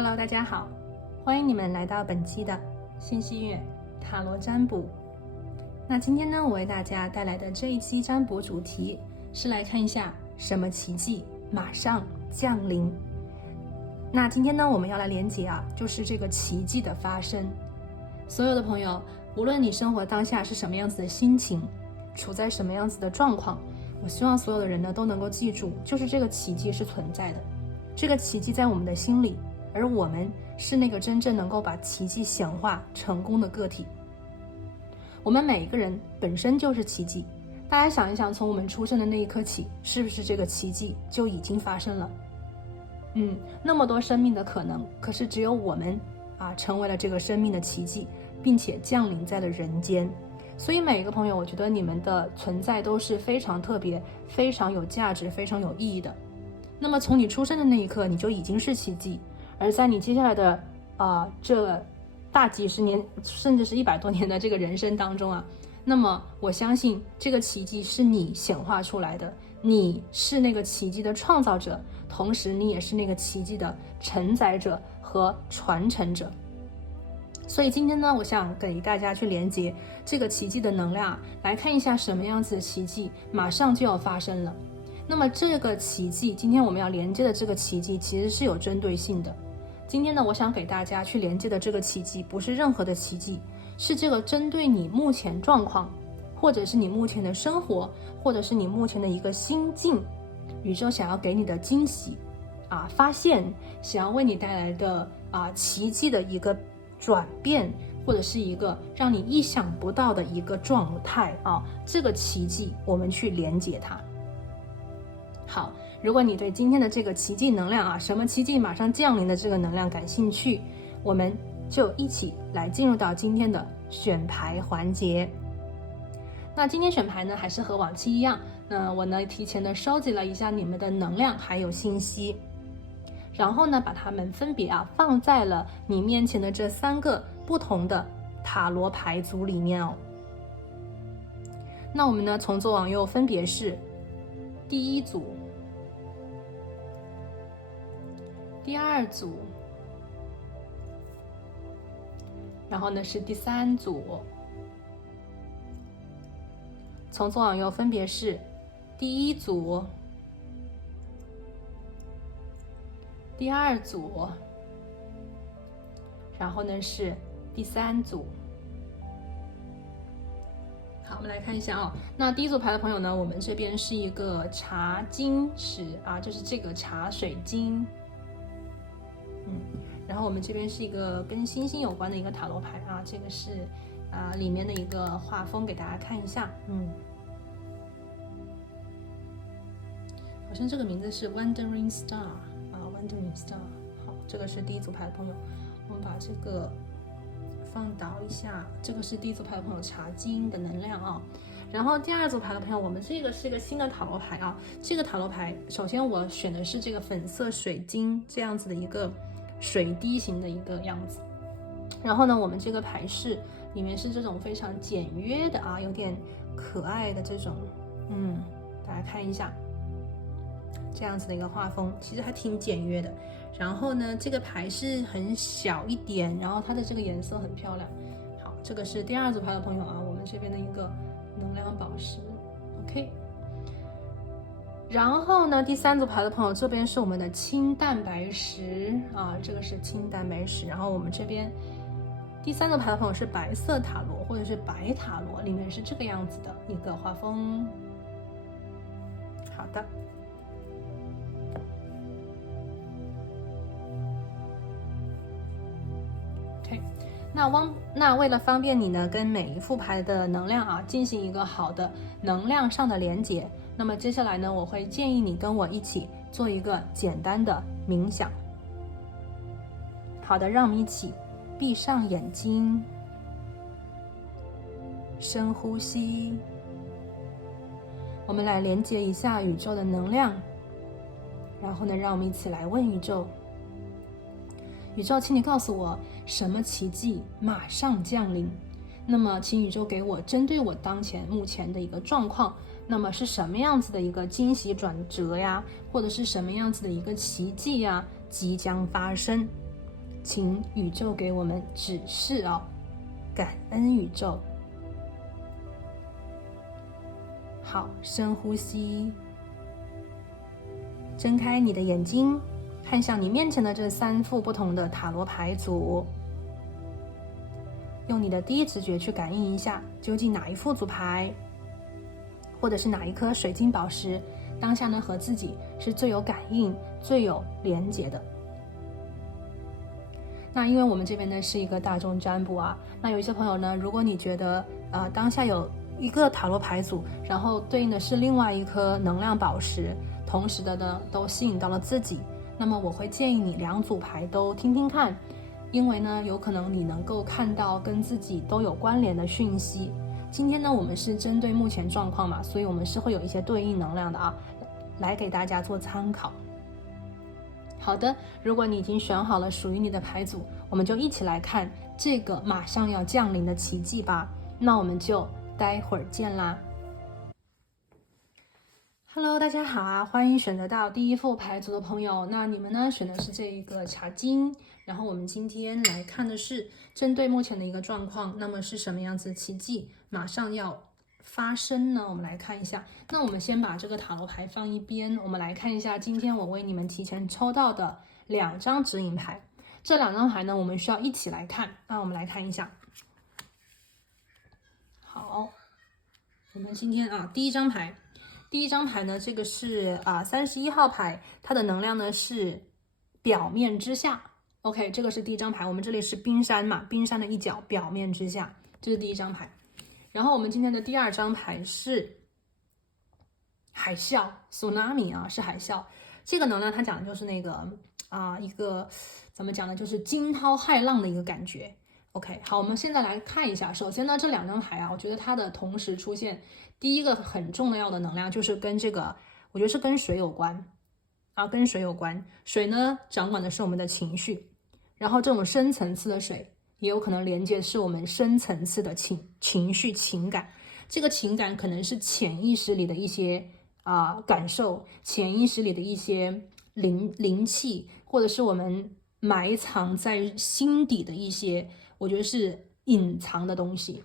Hello， 大家好，欢迎你们来到本期的新西月塔罗占卜。那今天呢，我为大家带来的这一期占卜主题是来看一下什么奇迹马上降临。那今天呢，我们要来连接就是这个奇迹的发生。所有的朋友，无论你生活当下是什么样子的心情，处在什么样子的状况，我希望所有的人呢都能够记住，就是这个奇迹是存在的，这个奇迹在我们的心里，而我们是那个真正能够把奇迹显化成功的个体。我们每一个人本身就是奇迹，大家想一想，从我们出生的那一刻起，是不是这个奇迹就已经发生了？那么多生命的可能，可是只有我们成为了这个生命的奇迹，并且降临在了人间。所以每一个朋友，我觉得你们的存在都是非常特别、非常有价值、非常有意义的。那么从你出生的那一刻，你就已经是奇迹，而在你接下来的这大几十年，甚至是100多年的这个人生当中那么我相信这个奇迹是你显化出来的，你是那个奇迹的创造者，同时你也是那个奇迹的承载者和传承者。所以今天呢，我想给大家去连接这个奇迹的能量，来看一下什么样子的奇迹马上就要发生了。那么这个奇迹，今天我们要连接的这个奇迹其实是有针对性的。今天呢，我想给大家去连接的这个奇迹不是任何的奇迹，是这个针对你目前状况，或者是你目前的生活，或者是你目前的一个心境，宇宙想要给你的惊喜发现，想要为你带来的奇迹的一个转变，或者是一个让你意想不到的一个状态这个奇迹我们去连接它。好，如果你对今天的这个奇迹能量什么奇迹马上降临的这个能量感兴趣，我们就一起来进入到今天的选牌环节。那今天选牌呢，还是和往期一样，那我呢提前的收集了一下你们的能量还有信息，然后呢把它们分别放在了你面前的这3个不同的塔罗牌组里面那我们呢从左往右分别是第一组、第2组，然后呢是第3组。从左往右分别是第1组、第2组，然后呢是第3组。好，我们来看一下那第1组牌的朋友呢，我们这边是一个茶晶石就是这个茶水晶。然后我们这边是一个跟星星有关的一个塔罗牌这个是里面的一个画风给大家看一下。好像这个名字是 Wandering Star Wandering Star。 好，这个是第1组牌的朋友，我们把这个放倒一下，这个是第1组牌的朋友茶晶的能量然后第2组牌的朋友，我们这个是一个新的塔罗牌这个塔罗牌首先我选的是这个粉色水晶这样子的一个水滴型的一个样子，然后呢我们这个牌饰里面是这种非常简约的有点可爱的这种大家看一下这样子的一个画风，其实还挺简约的。然后呢这个牌是很小一点，然后它的这个颜色很漂亮。好，这个是第2组牌的朋友我们这边的一个能量宝石 OK。 然后呢第3组牌的朋友，这边是我们的氢蛋白石这个是氢蛋白石。然后我们这边第3组牌的朋友是白色塔罗或者是白塔罗，里面是这个样子的一个画风。好的，那为了方便你呢跟每一副牌的能量进行一个好的能量上的连接，那么接下来呢我会建议你跟我一起做一个简单的冥想。好的，让我们一起闭上眼睛，深呼吸，我们来连接一下宇宙的能量。然后呢让我们一起来问宇宙，宇宙请你告诉我什么奇迹马上降临。那么请宇宙给我针对我当前目前的一个状况，那么是什么样子的一个惊喜转折呀，或者是什么样子的一个奇迹呀即将发生。请宇宙给我们指示哦，感恩宇宙。好，深呼吸，睁开你的眼睛，看向你面前的这3副不同的塔罗牌组，用你的第一直觉去感应一下，究竟哪一副组牌，或者是哪一颗水晶宝石，当下呢和自己是最有感应、最有连结的。那因为我们这边呢是一个大众占卜啊，那有一些朋友呢，如果你觉得当下有一个塔罗牌组，然后对应的是另外一颗能量宝石，同时的呢都吸引到了自己，那么我会建议你2组牌都听听看，因为呢有可能你能够看到跟自己都有关联的讯息。今天呢我们是针对目前状况嘛，所以我们是会有一些对应能量的啊，来给大家做参考。好的，如果你已经选好了属于你的牌组，我们就一起来看这个马上要降临的奇迹吧。那我们就待会儿见啦。Hello， 大家好啊，欢迎选择到第一副牌组的朋友。那你们呢选的是这一个茶晶，然后我们今天来看的是针对目前的一个状况，那么是什么样子的奇迹马上要发生呢？我们来看一下。那我们先把这个塔罗牌放一边，我们来看一下今天我为你们提前抽到的2张指引牌。这2张牌呢我们需要一起来看，那我们来看一下。好，我们今天第一张牌呢，这个是31号牌，它的能量呢是表面之下。OK， 这个是第一张牌，我们这里是冰山嘛，冰山的一角，表面之下，这是第一张牌。然后我们今天的第2张牌是海啸 ，tsunami 啊，是海啸。这个能量它讲的就是那个一个怎么讲呢，就是惊涛骇浪的一个感觉。OK， 好，我们现在来看一下。首先呢，这2张牌我觉得它的同时出现，第一个很重要的能量就是跟这个，我觉得是跟水有关跟水有关。水呢，掌管的是我们的情绪，然后这种深层次的水，也有可能连接是我们深层次的情绪、情感。这个情感可能是潜意识里的一些感受，潜意识里的一些灵气，或者是我们埋藏在心底的一些，我觉得是隐藏的东西。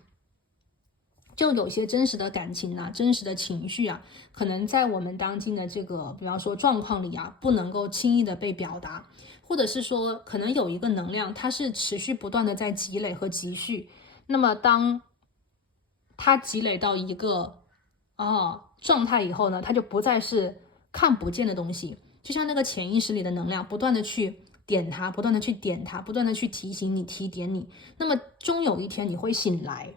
就有些真实的感情真实的情绪可能在我们当今的这个比方说状况里不能够轻易的被表达，或者是说可能有一个能量它是持续不断的在积累和积蓄，那么当它积累到一个状态以后呢，它就不再是看不见的东西，就像那个潜意识里的能量不断的去点它，不断的去点它，不断的去提醒你，提点你，那么终有一天你会醒来。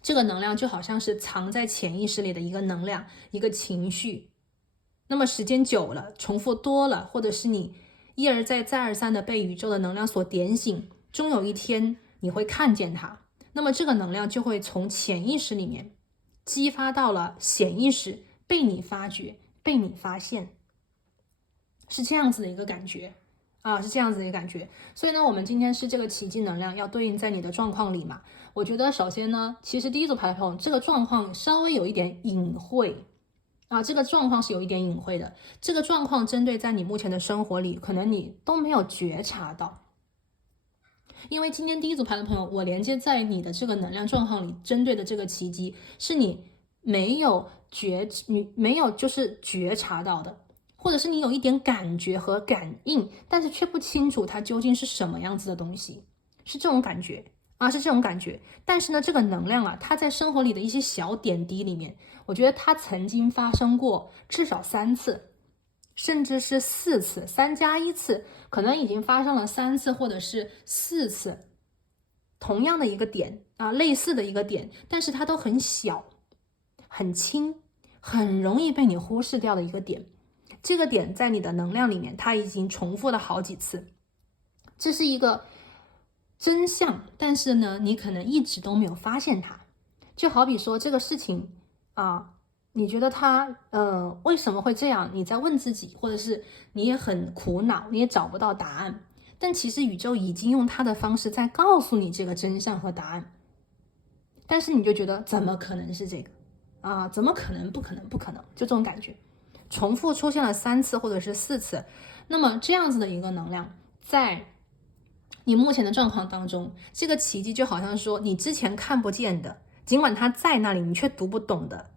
这个能量就好像是藏在潜意识里的一个能量，一个情绪，那么时间久了，重复多了，或者是你一而再再而三的被宇宙的能量所点醒，终有一天你会看见它，那么这个能量就会从潜意识里面激发到了显意识，被你发觉，被你发现，是这样子的一个感觉是这样子的一个感觉。所以呢，我们今天是这个奇迹能量要对应在你的状况里嘛。我觉得首先呢，其实第一组牌的朋友，这个状况稍微有一点隐晦这个状况是有一点隐晦的。这个状况针对在你目前的生活里，可能你都没有觉察到。因为今天第一组牌的朋友，我连接在你的这个能量状况里，针对的这个奇迹是你没有就是觉察到的，或者是你有一点感觉和感应，但是却不清楚它究竟是什么样子的东西，是这种感觉是这种感觉。但是呢，这个能量它在生活里的一些小点滴里面，我觉得它曾经发生过至少3次，甚至是4次，3加1次，可能已经发生了3次或者是4次，同样的一个点类似的一个点，但是它都很小很轻，很容易被你忽视掉的一个点。这个点在你的能量里面，它已经重复了好几次，这是一个真相，但是呢，你可能一直都没有发现它。就好比说这个事情你觉得它为什么会这样？你在问自己，或者是你也很苦恼，你也找不到答案。但其实宇宙已经用它的方式在告诉你这个真相和答案，但是你就觉得怎么可能是这个怎么可能？不可能，不可能，就这种感觉。重复出现了3次或者是4次，那么这样子的一个能量，在你目前的状况当中，这个奇迹就好像说你之前看不见的，尽管它在那里，你却读不懂的。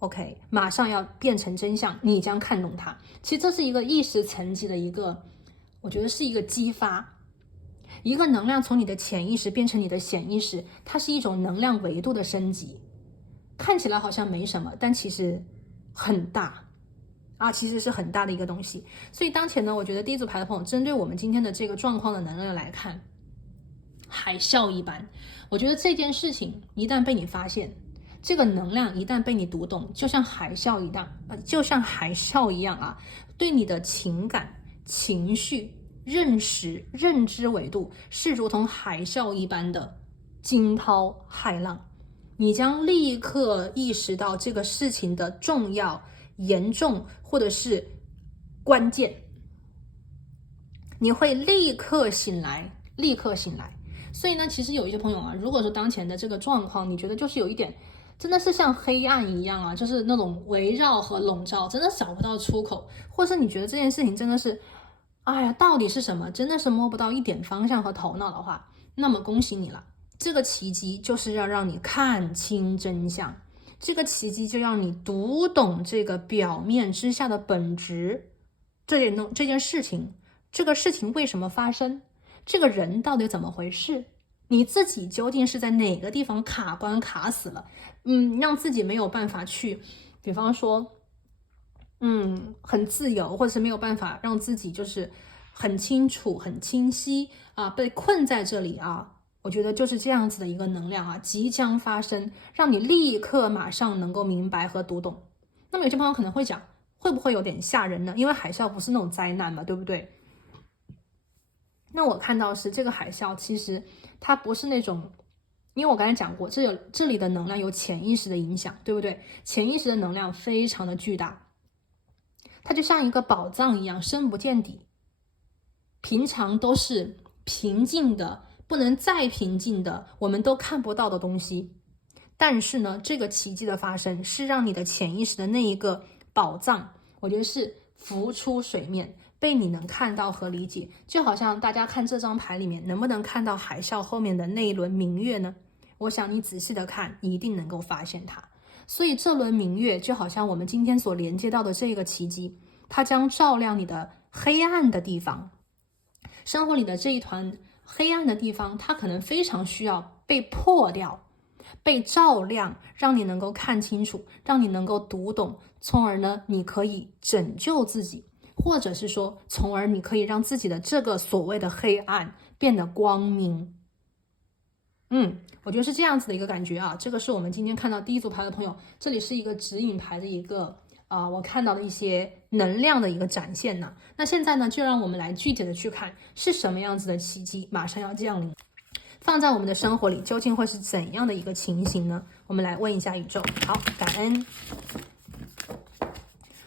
OK， 马上要变成真相，你将看懂它。其实这是一个意识层级的一个，我觉得是一个激发，一个能量从你的潜意识变成你的显意识，它是一种能量维度的升级。看起来好像没什么，但其实很大啊，其实是很大的一个东西。所以当前呢，我觉得第一组牌的朋友，针对我们今天的这个状况的能量来看，海啸一般。我觉得这件事情一旦被你发现，这个能量一旦被你读懂，就像海啸一样，啊，对你的情感、情绪、认识、认知维度是如同海啸一般的惊涛骇浪。你将立刻意识到这个事情的重要、严重或者是关键，你会立刻醒来。所以呢，其实有一些朋友啊，如果说当前的这个状况，你觉得就是有一点，真的是像黑暗一样啊，就是那种围绕和笼罩，真的找不到出口，或是你觉得这件事情真的是，哎呀，到底是什么，真的是摸不到一点方向和头脑的话，那么恭喜你了。这个奇迹就是要让你看清真相，这个奇迹就让你读懂这个表面之下的本质，这件事情，这个事情为什么发生，这个人到底怎么回事，你自己究竟是在哪个地方卡关卡死了，让自己没有办法去，比方说，很自由，或者是没有办法让自己就是很清楚、很清晰啊，被困在这里啊。我觉得就是这样子的一个能量啊，即将发生，让你立刻马上能够明白和读懂。那么有些朋友可能会讲，会不会有点吓人呢？因为海啸不是那种灾难嘛，对不对？那我看到是这个海啸，其实它不是那种，因为我刚才讲过，这里的能量有潜意识的影响，对不对？潜意识的能量非常的巨大，它就像一个宝藏一样，深不见底。平常都是平静的，不能再平静的，我们都看不到的东西。但是呢，这个奇迹的发生是让你的潜意识的那一个宝藏，我觉得是浮出水面，被你能看到和理解。就好像大家看这张牌里面，能不能看到海啸后面的那一轮明月呢？我想你仔细的看，一定能够发现它。所以这轮明月就好像我们今天所连接到的这个奇迹，它将照亮你的黑暗的地方。生活里的这一团黑暗的地方，它可能非常需要被破掉，被照亮，让你能够看清楚，让你能够读懂，从而呢，你可以拯救自己，或者是说，从而你可以让自己的这个所谓的黑暗变得光明。我觉得是这样子的一个感觉啊。这个是我们今天看到第一组牌的朋友，这里是一个指引牌的一个我看到的一些能量的一个展现呢。那现在呢，就让我们来具体的去看是什么样子的奇迹马上要降临，放在我们的生活里究竟会是怎样的一个情形呢？我们来问一下宇宙。好，感恩。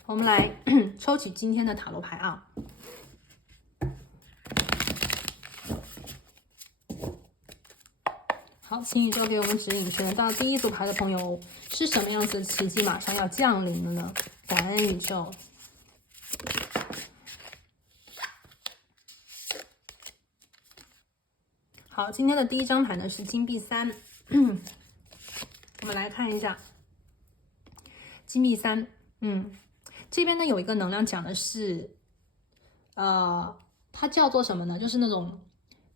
我们来抽取今天的塔罗牌啊。好，请宇宙给我们指引，选择到第一组牌的朋友是什么样子的奇迹马上要降临了呢？感恩宇宙。好，今天的第一张牌呢是金币3，我们来看一下金币3。这边呢有一个能量讲的是，它叫做什么呢？就是那种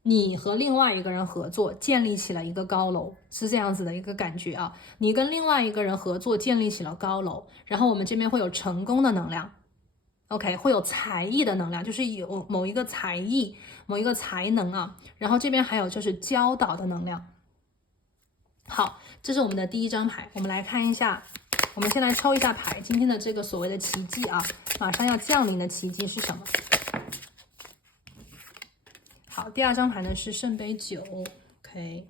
你和另外一个人合作，建立起了一个高楼，是这样子的一个感觉啊。你跟另外一个人合作，建立起了高楼，然后我们这边会有成功的能量。OK， 会有才艺的能量，就是有某一个才艺、某一个才能啊。然后这边还有就是教导的能量。好，这是我们的第一张牌，我们来看一下。我们先来抽一下牌，今天的这个所谓的奇迹啊，马上要降临的奇迹是什么？好，第二张牌呢是圣杯9 ，OK，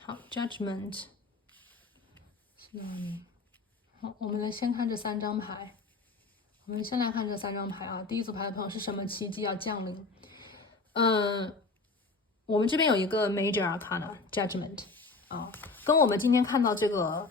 好 ，Judgment，好，我们来先看这3张牌。我们先来看这3张牌啊。第一组牌的朋友是什么奇迹要降临？我们这边有一个 Major Arcana Judgment 啊，跟我们今天看到这个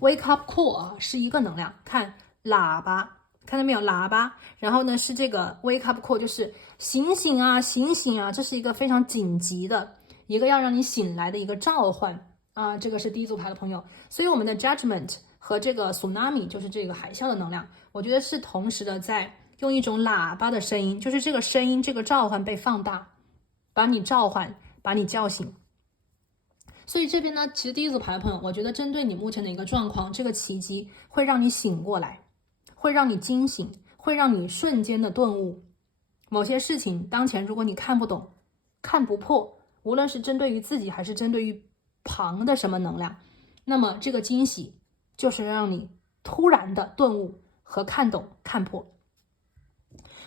Wake Up Call 啊是一个能量。看喇叭，看到没有？喇叭，然后呢是这个 Wake Up Call， 就是醒醒啊，醒醒啊，这是一个非常紧急的一个要让你醒来的一个召唤啊。这个是第一组牌的朋友，所以我们的 Judgment 和这个 Tsunami 就是这个海啸的能量，我觉得是同时的在用一种喇叭的声音，就是这个声音，这个召唤被放大，把你召唤，把你叫醒。所以这边呢，其实第一组牌的朋友，我觉得针对你目前的一个状况，这个奇迹会让你醒过来，会让你惊醒，会让你瞬间的顿悟。某些事情当前如果你看不懂，看不破，无论是针对于自己还是针对于旁的什么能量，那么这个惊喜就是让你突然的顿悟和看懂看破。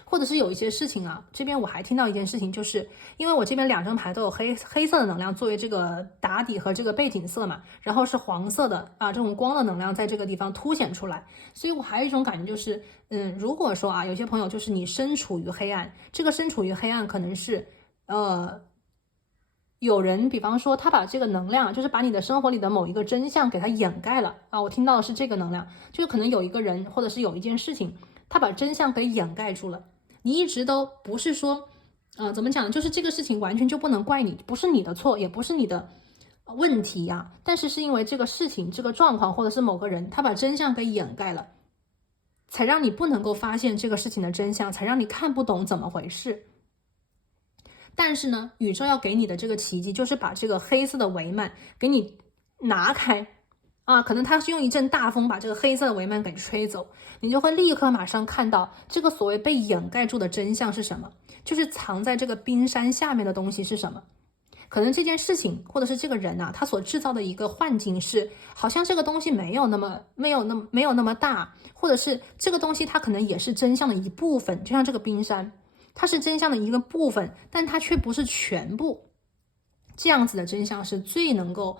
或者是有一些事情啊，这边我还听到一件事情，就是因为我这边2张牌都有黑色的能量作为这个打底和这个背景色嘛，然后是黄色的啊，这种光的能量在这个地方凸显出来，所以我还有一种感觉就是，如果说啊，有些朋友就是你身处于黑暗，这个身处于黑暗可能是有人比方说他把这个能量，就是把你的生活里的某一个真相给它掩盖了啊，我听到的是这个能量，就是可能有一个人或者是有一件事情，他把真相给掩盖住了。你一直都不是说，怎么讲呢？就是这个事情完全就不能怪你，不是你的错，也不是你的问题呀。但是是因为这个事情、这个状况，或者是某个人，他把真相给掩盖了，才让你不能够发现这个事情的真相，才让你看不懂怎么回事。但是呢，宇宙要给你的这个奇迹，就是把这个黑色的帷幔给你拿开。啊，可能他是用一阵大风把这个黑色的帷幔给吹走，你就会立刻马上看到这个所谓被掩盖住的真相是什么，就是藏在这个冰山下面的东西是什么。可能这件事情或者是这个人啊，他所制造的一个幻境是，好像这个东西没有那么大，或者是这个东西它可能也是真相的一部分，就像这个冰山，它是真相的一个部分，但它却不是全部。这样子的真相是最能够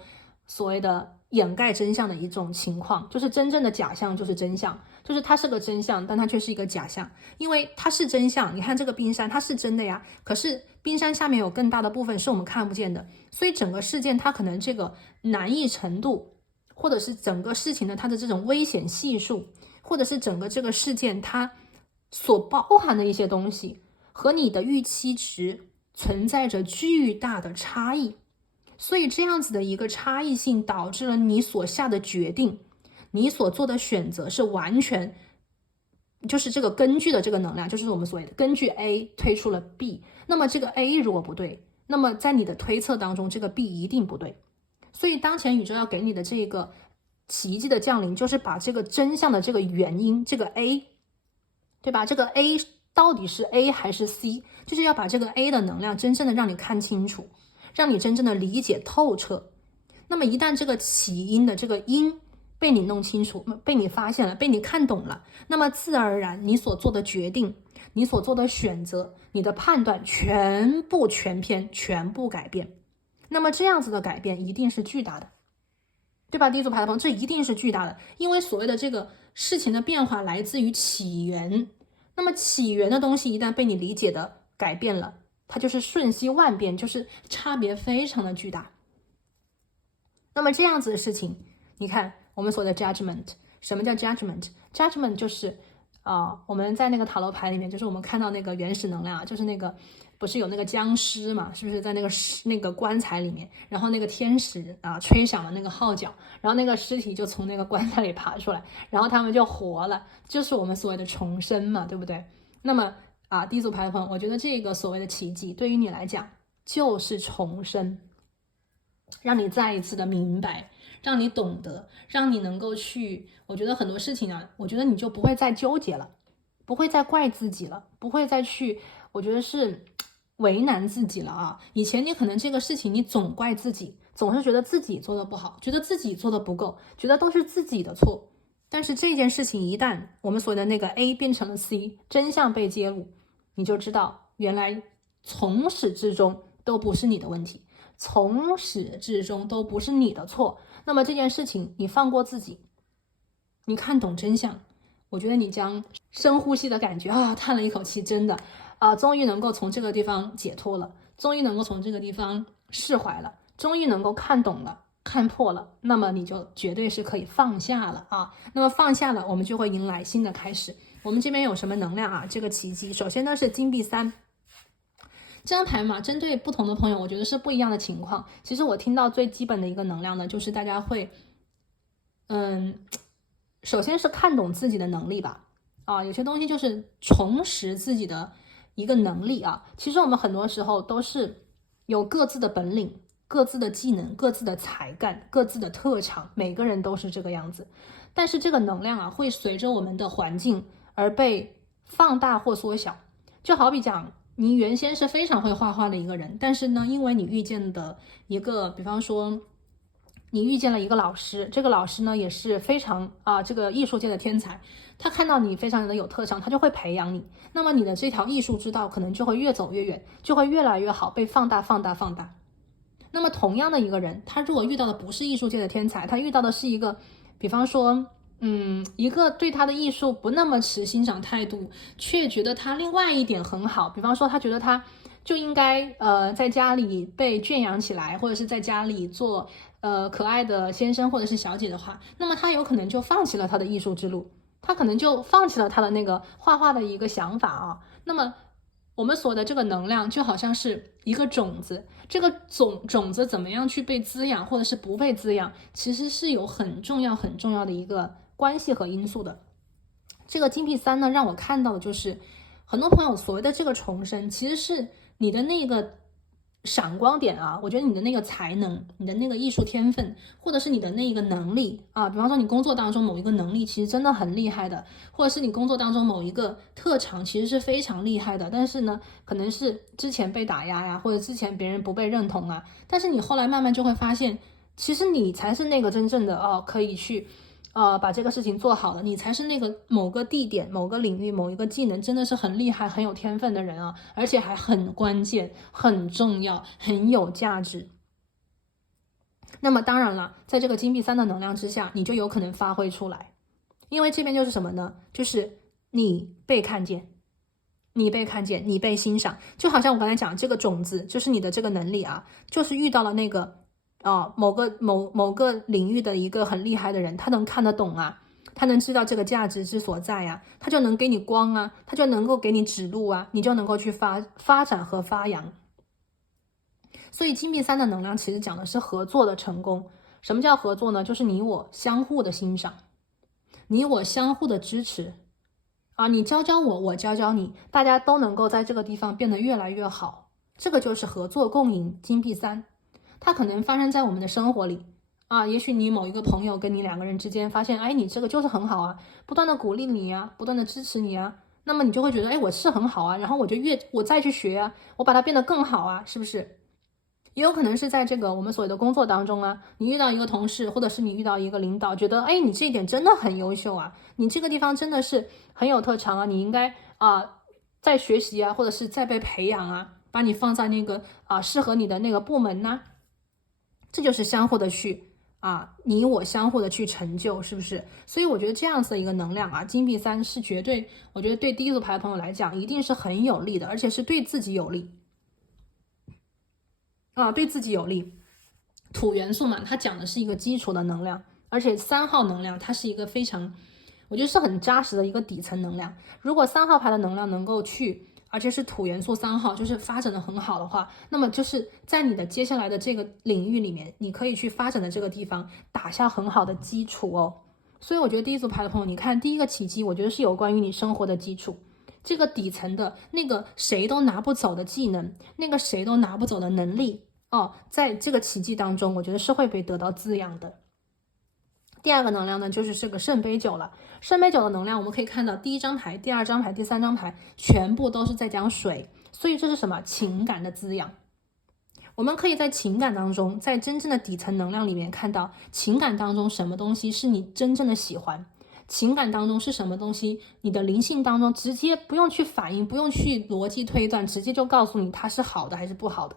所谓的掩盖真相的一种情况，就是真正的假象就是真相，就是它是个真相，但它却是一个假象。因为它是真相，你看这个冰山它是真的呀，可是冰山下面有更大的部分是我们看不见的，所以整个事件它可能这个难易程度，或者是整个事情的它的这种危险系数，或者是整个这个事件它所包含的一些东西和你的预期值存在着巨大的差异。所以这样子的一个差异性导致了你所下的决定，你所做的选择是完全就是这个根据的这个能量，就是我们所谓的根据 A 推出了 B， 那么这个 A 如果不对，那么在你的推测当中这个 B 一定不对。所以当前宇宙要给你的这个奇迹的降临，就是把这个真相的这个原因，这个 A， 对吧？这个 A 到底是 A 还是 C， 就是要把这个 A 的能量真正的让你看清楚，让你真正的理解透彻。那么一旦这个起因的这个因被你弄清楚，被你发现了，被你看懂了，那么自然而然你所做的决定，你所做的选择，你的判断全部全篇全部改变。那么这样子的改变一定是巨大的，对吧？第一组牌的朋友，这一定是巨大的，因为所谓的这个事情的变化来自于起源，那么起源的东西一旦被你理解的改变了，它就是瞬息万变，就是差别非常的巨大。那么这样子的事情，你看我们所谓的 judgment， 什么叫 judgment？ 就是我们在那个塔罗牌里面，就是我们看到那个原始能量，就是那个不是有那个僵尸嘛，是不是在那个棺材里面，然后那个天使吹响了那个号角，然后那个尸体就从那个棺材里爬出来，然后他们就活了，就是我们所谓的重生嘛，对不对？那么第一组牌的朋友，我觉得这个所谓的奇迹对于你来讲就是重生，让你再一次的明白，让你懂得，让你能够去，我觉得很多事情我觉得你就不会再纠结了，不会再怪自己了，不会再去，我觉得是为难自己了以前你可能这个事情你总怪自己，总是觉得自己做的不好，觉得自己做的不够，觉得都是自己的错。但是这件事情一旦我们所谓的那个 A 变成了 C， 真相被揭露，你就知道原来从始至终都不是你的问题，从始至终都不是你的错。那么这件事情你放过自己，你看懂真相，我觉得你将深呼吸的感觉啊，叹了一口气，真的终于能够从这个地方解脱了，终于能够从这个地方释怀了，终于能够看懂了，看破了，那么你就绝对是可以放下了啊。那么放下了，我们就会迎来新的开始。我们这边有什么能量啊？这个奇迹，首先呢是金币3。这张牌嘛，针对不同的朋友，我觉得是不一样的情况。其实我听到最基本的一个能量呢，就是大家会，首先是看懂自己的能力吧，有些东西就是重拾自己的一个能力啊。其实我们很多时候都是有各自的本领、各自的技能、各自的才干、各自的特长，每个人都是这个样子。但是这个能量啊，会随着我们的环境而被放大或缩小。就好比讲，你原先是非常会画画的一个人，但是呢，因为你遇见的一个，比方说你遇见了一个老师，这个老师呢也是非常这个艺术界的天才，他看到你非常的有特长，他就会培养你，那么你的这条艺术之道可能就会越走越远，就会越来越好，被放大放大放大。那么同样的一个人，他如果遇到的不是艺术界的天才，他遇到的是一个比方说一个对他的艺术不那么持欣赏态度，却觉得他另外一点很好，比方说他觉得他就应该在家里被圈养起来，或者是在家里做可爱的先生或者是小姐的话，那么他有可能就放弃了他的艺术之路，他可能就放弃了他的那个画画的一个想法啊。那么我们所的这个能量就好像是一个种子，这个种子怎么样去被滋养或者是不被滋养，其实是有很重要很重要的一个关系和因素的。这个金币3呢，让我看到的就是很多朋友所谓的这个重生，其实是你的那个闪光点啊，我觉得你的那个才能，你的那个艺术天分，或者是你的那个能力啊，比方说你工作当中某一个能力其实真的很厉害的，或者是你工作当中某一个特长其实是非常厉害的，但是呢，可能是之前被打压呀，或者之前别人不被认同啊，但是你后来慢慢就会发现，其实你才是那个真正的可以去把这个事情做好了，你才是那个某个地点、某个领域、某一个技能真的是很厉害、很有天分的人啊，而且还很关键、很重要、很有价值。那么当然了，在这个金币3的能量之下，你就有可能发挥出来，因为这边就是什么呢？就是你被看见，你被看见，你被欣赏，就好像我刚才讲这个种子，就是你的这个能力啊，就是遇到了那个某个领域的一个很厉害的人，他能看得懂啊，他能知道这个价值之所在啊，他就能给你光啊，他就能够给你指路啊，你就能够去发展和发扬。所以金币3的能量其实讲的是合作的成功。什么叫合作呢？就是你我相互的欣赏，你我相互的支持你教教我，我教教你，大家都能够在这个地方变得越来越好，这个就是合作共赢。金币3它可能发生在我们的生活里也许你某一个朋友跟你2个人之间发现，你这个就是很好啊，不断的鼓励你啊，不断的支持你啊，那么你就会觉得我是很好啊，然后我再去学啊，我把它变得更好啊，是不是？也有可能是在这个我们所谓的工作当中你遇到一个同事，或者是你遇到一个领导，觉得你这一点真的很优秀啊，你这个地方真的是很有特长啊，你应该在学习或者是在被培养把你放在那个适合你的那个部门这就是相互的去你我相互的去成就，是不是？所以我觉得这样子的一个能量金币3是绝对，我觉得对第一组牌的朋友来讲一定是很有利的，而且是对自己有利对自己有利。土元素嘛，它讲的是一个基础的能量，而且3号能量它是一个非常，我觉得是很扎实的一个底层能量。如果3号牌的能量能够去，而且是土元素3号，就是发展的很好的话，那么就是在你的接下来的这个领域里面，你可以去发展的这个地方打下很好的基础哦。所以我觉得第一组牌的朋友，你看第一个奇迹，我觉得是有关于你生活的基础，这个底层的那个谁都拿不走的技能，那个谁都拿不走的能力在这个奇迹当中，我觉得是会被得到滋养的。第二个能量呢，就是这个圣杯9了。圣杯9的能量，我们可以看到第一张牌、第二张牌、第三张牌全部都是在讲水，所以这是什么？情感的滋养。我们可以在情感当中，在真正的底层能量里面看到情感当中什么东西是你真正的喜欢，情感当中是什么东西，你的灵性当中直接不用去反应，不用去逻辑推断，直接就告诉你它是好的还是不好的。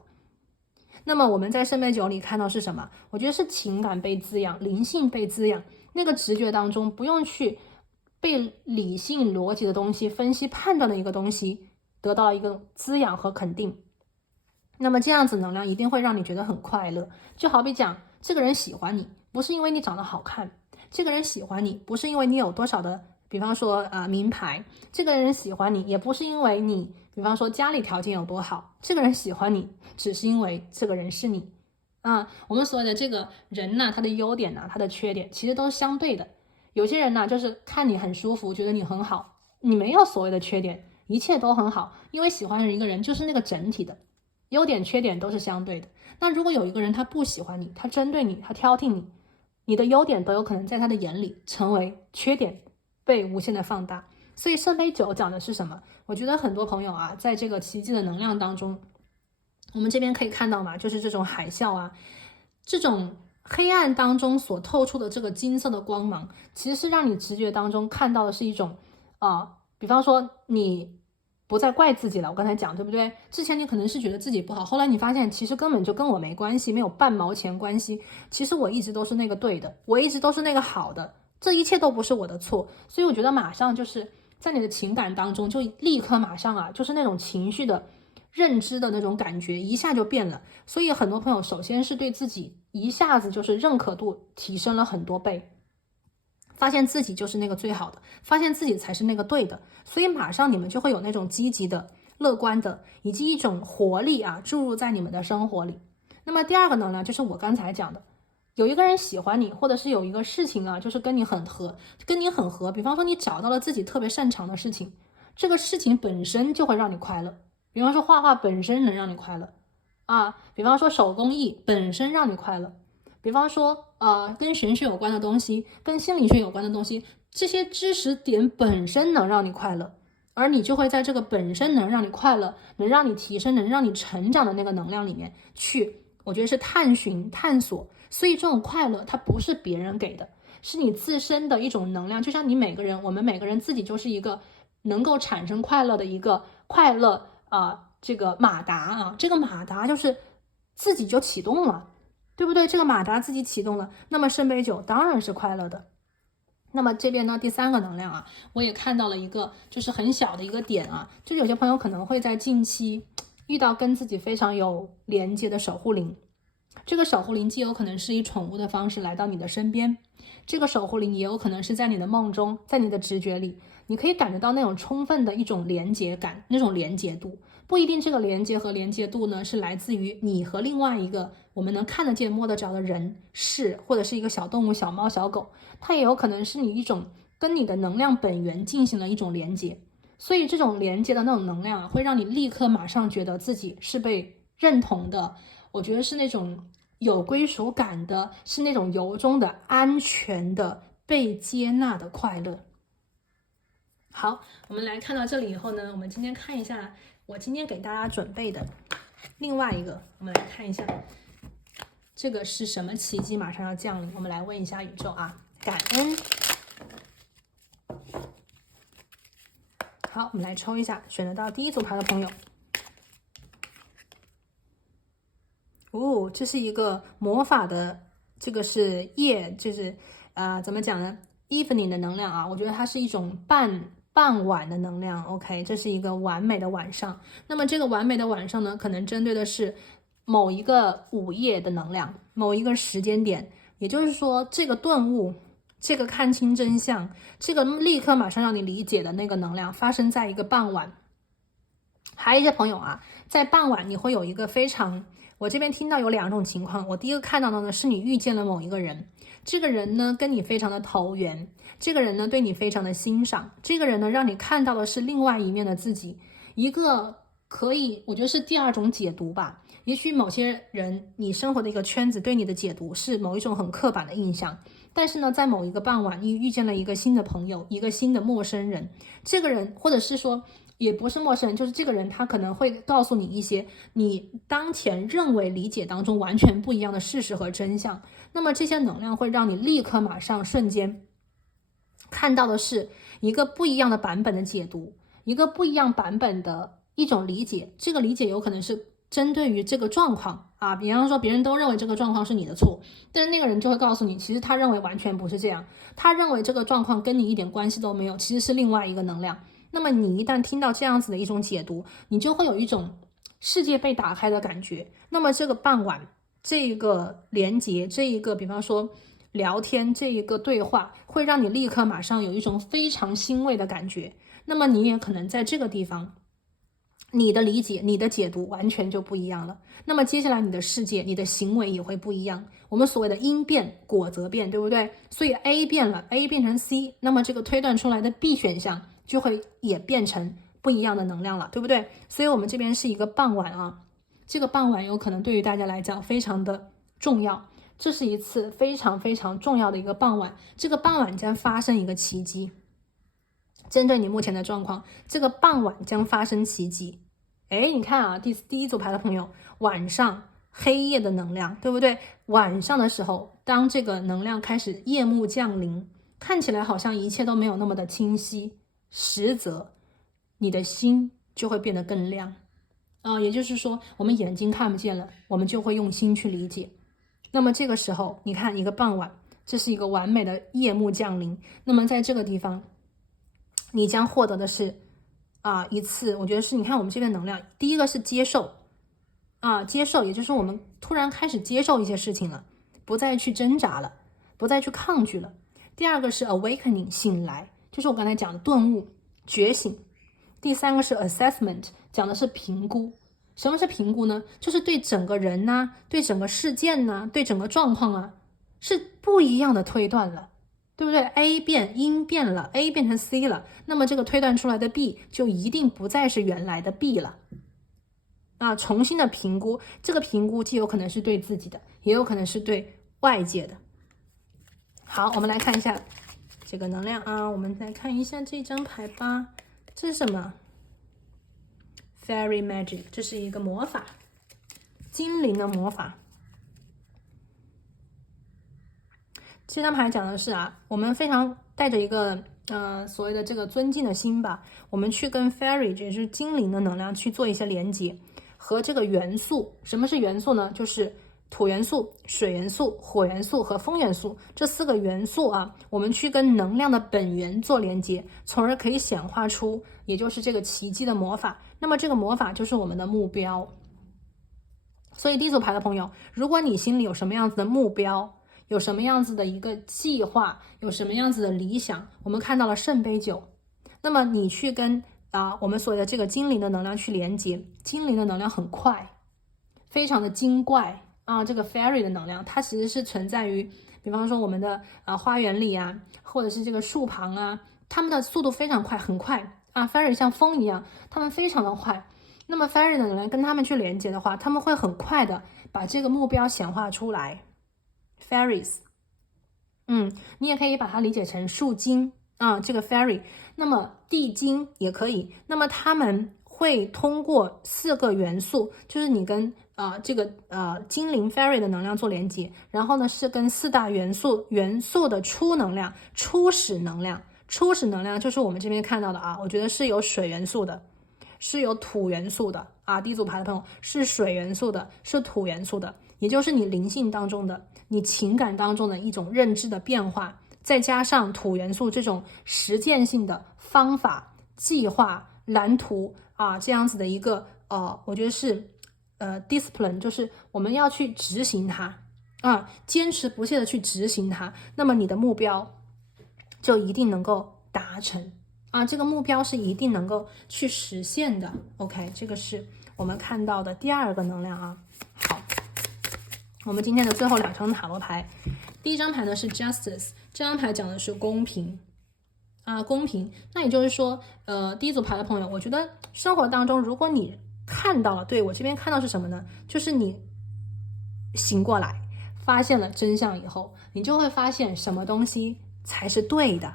那么我们在圣杯9里看到是什么？我觉得是情感被滋养，灵性被滋养，那个直觉当中不用去被理性逻辑的东西分析判断的一个东西得到了一个滋养和肯定。那么这样子能量一定会让你觉得很快乐。就好比讲，这个人喜欢你不是因为你长得好看，这个人喜欢你不是因为你有多少的比方说名牌，这个人喜欢你也不是因为你比方说家里条件有多好，这个人喜欢你只是因为这个人是你我们所谓的这个人呢，他的优点呢，他的缺点其实都是相对的。有些人呢就是看你很舒服，觉得你很好，你没有所谓的缺点，一切都很好，因为喜欢一个人就是那个整体的，优点缺点都是相对的。那如果有一个人他不喜欢你，他针对你，他挑剔你，你的优点都有可能在他的眼里成为缺点，被无限的放大。所以圣杯9讲的是什么？我觉得很多朋友在这个奇迹的能量当中，我们这边可以看到嘛，就是这种海啸这种黑暗当中所透出的这个金色的光芒，其实是让你直觉当中看到的是一种比方说你不再怪自己了，我刚才讲对不对？之前你可能是觉得自己不好，后来你发现其实根本就跟我没关系，没有半毛钱关系，其实我一直都是那个对的，我一直都是那个好的，这一切都不是我的错。所以我觉得马上就是在你的情感当中就立刻马上就是那种情绪的认知的那种感觉一下就变了。所以很多朋友首先是对自己一下子就是认可度提升了很多倍，发现自己就是那个最好的，发现自己才是那个对的，所以马上你们就会有那种积极的、乐观的以及一种活力注入在你们的生活里。那么第二个能量就是我刚才讲的，有一个人喜欢你，或者是有一个事情就是跟你很合，比方说你找到了自己特别擅长的事情，这个事情本身就会让你快乐。比方说画画本身能让你快乐比方说手工艺本身让你快乐，比方说跟玄学有关的东西，跟心理学有关的东西，这些知识点本身能让你快乐，而你就会在这个本身能让你快乐，能让你提升，能让你成长的那个能量里面去，我觉得是探寻探索。所以这种快乐它不是别人给的，是你自身的一种能量。就像我们每个人自己就是一个能够产生快乐的一个快乐这个马达这个马达就是自己就启动了，对不对？这个马达自己启动了，那么圣杯9当然是快乐的。那么这边呢，第三个能量我也看到了一个就是很小的一个点就有些朋友可能会在近期遇到跟自己非常有连接的守护灵。这个守护灵既有可能是以宠物的方式来到你的身边，这个守护灵也有可能是在你的梦中，在你的直觉里，你可以感觉到那种充分的一种连接感，那种连接度。不一定这个连接和连接度呢是来自于你和另外一个我们能看得见摸得着的人事，或者是一个小动物小猫小狗，它也有可能是你一种跟你的能量本源进行了一种连接。所以这种连接的那种能量会让你立刻马上觉得自己是被认同的，我觉得是那种有归属感的，是那种由衷的安全的被接纳的快乐。好，我们来看到这里以后呢，我们今天看一下我今天给大家准备的另外一个，我们来看一下这个是什么奇迹马上要降临。我们来问一下宇宙感恩。好，我们来抽一下，选得到第一组牌的朋友。这是一个魔法的，这个是夜，就是怎么讲呢 evening 的能量我觉得它是一种傍晚的能量。 OK， 这是一个完美的晚上。那么这个完美的晚上呢，可能针对的是某一个午夜的能量，某一个时间点，也就是说这个顿悟，这个看清真相，这个立刻马上让你理解的那个能量发生在一个傍晚。还有一些朋友在傍晚你会有一个非常，我这边听到有两种情况。我第一个看到的呢是你遇见了某一个人，这个人呢跟你非常的投缘，这个人呢对你非常的欣赏，这个人呢让你看到的是另外一面的自己。一个可以，我觉得是第二种解读吧。也许某些人你生活的一个圈子对你的解读是某一种很刻板的印象，但是呢在某一个傍晚你遇见了一个新的朋友，一个新的陌生人，这个人或者是说也不是陌生人，就是这个人他可能会告诉你一些你当前认为理解当中完全不一样的事实和真相。那么这些能量会让你立刻马上瞬间看到的是一个不一样的版本的解读，一个不一样版本的一种理解。这个理解有可能是针对于这个状况，啊，比方说别人都认为这个状况是你的错，但是那个人就会告诉你，其实他认为完全不是这样，他认为这个状况跟你一点关系都没有，其实是另外一个能量。那么你一旦听到这样子的一种解读，你就会有一种世界被打开的感觉。那么这个傍晚，这个连接，这一个比方说聊天，这一个对话，会让你立刻马上有一种非常欣慰的感觉。那么你也可能在这个地方，你的理解、你的解读完全就不一样了。那么接下来你的世界、你的行为也会不一样。我们所谓的因变果则变，对不对？所以 A 变了， A 变成 C， 那么这个推断出来的 B 选项就会也变成不一样的能量了，对不对？所以我们这边是一个傍晚啊，这个傍晚有可能对于大家来讲非常的重要，这是一次非常非常重要的一个傍晚，这个傍晚将发生一个奇迹。针对你目前的状况，这个傍晚将发生奇迹。哎，你看啊，第一组牌的朋友，晚上黑夜的能量，对不对？晚上的时候，当这个能量开始夜幕降临，看起来好像一切都没有那么的清晰，实则你的心就会变得更亮也就是说，我们眼睛看不见了，我们就会用心去理解。那么这个时候，你看一个傍晚，这是一个完美的夜幕降临。那么在这个地方，你将获得的是一次，我觉得是你看我们这边能量，第一个是接受接受，也就是我们突然开始接受一些事情了，不再去挣扎了，不再去抗拒了。第二个是 awakening 醒来，就是我刚才讲的顿悟觉醒。第三个是 assessment， 讲的是评估。什么是评估呢？就是对整个人对整个事件对整个状况是不一样的推断了，对不对？ A 因变了， A 变成 C 了，那么这个推断出来的 B 就一定不再是原来的 B 了重新的评估，这个评估既有可能是对自己的，也有可能是对外界的。好，我们来看一下这个能量我们来看一下这张牌吧。这是什么？ Fairy Magic， 这是一个魔法，精灵的魔法。这张牌讲的是我们非常带着一个所谓的这个尊敬的心吧，我们去跟 Fairy， 也就是精灵的能量去做一些连接，和这个元素。什么是元素呢？就是土元素、水元素、火元素和风元素，这4个元素我们去跟能量的本源做连接，从而可以显化出也就是这个奇迹的魔法。那么这个魔法就是我们的目标。所以第一组牌的朋友，如果你心里有什么样子的目标，有什么样子的一个计划，有什么样子的理想，我们看到了圣杯9，那么你去跟我们所谓的这个精灵的能量去连接，精灵的能量很快，非常的精怪这个 fairy 的能量，它其实是存在于比方说我们的花园里或者是这个树旁它们的速度非常快，很快fairy 像风一样，它们非常的快。那么 fairy 的能量跟他们去连接的话，他们会很快的把这个目标显化出来。fairies 你也可以把它理解成树精这个 fairy， 那么地精也可以。那么他们会通过4个元素，就是你跟这个精灵 fairy 的能量做连接，然后呢是跟4大元素的初能量、初始能量。初始能量就是我们这边看到的我觉得是有水元素的，是有土元素的第一组牌的朋友是水元素的，是土元素的，也就是你灵性当中的，你情感当中的一种认知的变化，再加上土元素这种实践性的方法、计划、蓝图这样子的一个我觉得是discipline， 就是我们要去执行它坚持不懈的去执行它，那么你的目标就一定能够达成这个目标是一定能够去实现的。 OK， 这个是我们看到的第2个能量好，我们今天的最后2张塔罗牌，第一张牌呢是 Justice， 这张牌讲的是公平公平。那也就是说第一组牌的朋友，我觉得生活当中如果你看到了，对，我这边看到是什么呢？就是你醒过来发现了真相以后，你就会发现什么东西才是对的，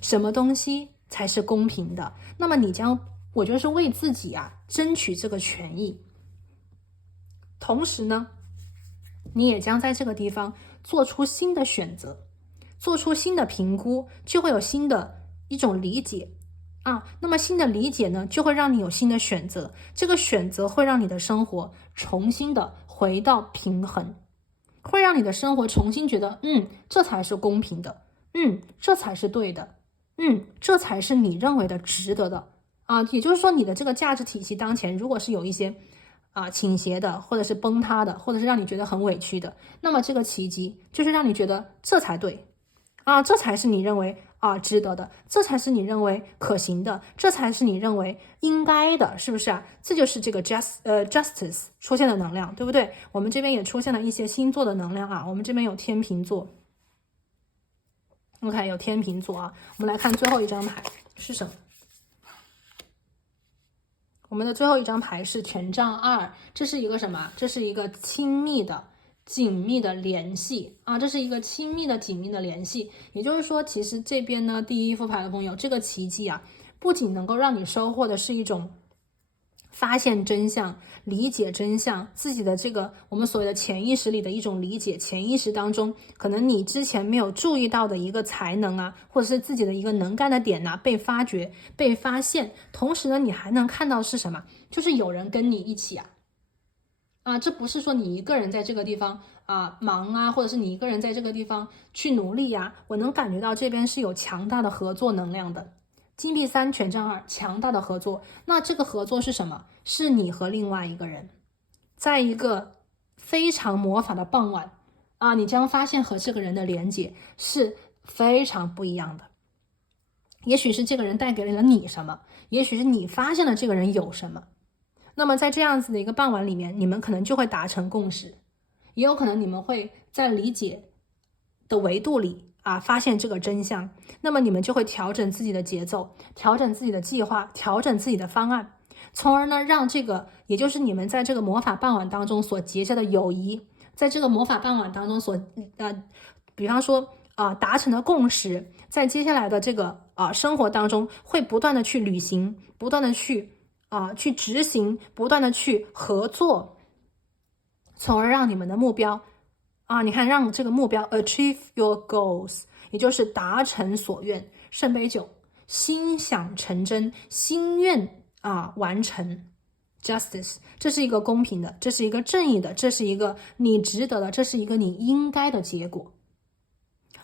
什么东西才是公平的。那么你将，我觉得是为自己争取这个权益，同时呢你也将在这个地方做出新的选择，做出新的评估，就会有新的一种理解那么新的理解呢就会让你有新的选择，这个选择会让你的生活重新的回到平衡，会让你的生活重新觉得，这才是公平的，这才是对的，这才是你认为的值得的啊。也就是说，你的这个价值体系当前如果是有一些倾斜的，或者是崩塌的，或者是让你觉得很委屈的，那么这个奇迹就是让你觉得这才对啊，这才是你认为值得的，这才是你认为可行的，这才是你认为应该的，是不是啊？这就是这个justice 出现的能量，对不对？我们这边也出现了一些星座的能量啊，我们这边有天秤座 ，OK， 有天秤座啊。我们来看最后一张牌是什么？我们的最后一张牌是权杖2，这是一个什么？这是一个亲密的、紧密的联系啊，这是一个亲密的、紧密的联系。也就是说，其实这边呢，第一副牌的朋友，这个奇迹啊，不仅能够让你收获的是一种发现真相、理解真相，自己的这个我们所谓的潜意识里的一种理解，潜意识当中可能你之前没有注意到的一个才能啊，或者是自己的一个能干的点啊，被发掘、被发现。同时呢，你还能看到是什么？就是有人跟你一起这不是说你一个人在这个地方忙啊，或者是你一个人在这个地方去努力呀，我能感觉到这边是有强大的合作能量的。金币3，权杖2，强大的合作。那这个合作是什么？是你和另外一个人，在一个非常魔法的傍晚你将发现和这个人的连接是非常不一样的。也许是这个人带给了你什么，也许是你发现了这个人有什么。那么在这样子的一个傍晚里面，你们可能就会达成共识，也有可能你们会在理解的维度里发现这个真相，那么你们就会调整自己的节奏，调整自己的计划，调整自己的方案，从而呢让这个也就是你们在这个魔法傍晚当中所结下的友谊，在这个魔法傍晚当中所比方说达成的共识，在接下来的这个生活当中会不断的去履行，不断的去执行，不断的去合作，从而让你们的目标你看，让这个目标 achieve your goals， 也就是达成所愿，圣杯9，心想成真，心愿完成 justice， 这是一个公平的，这是一个正义的，这是一个你值得的，这是一个你应该的结果。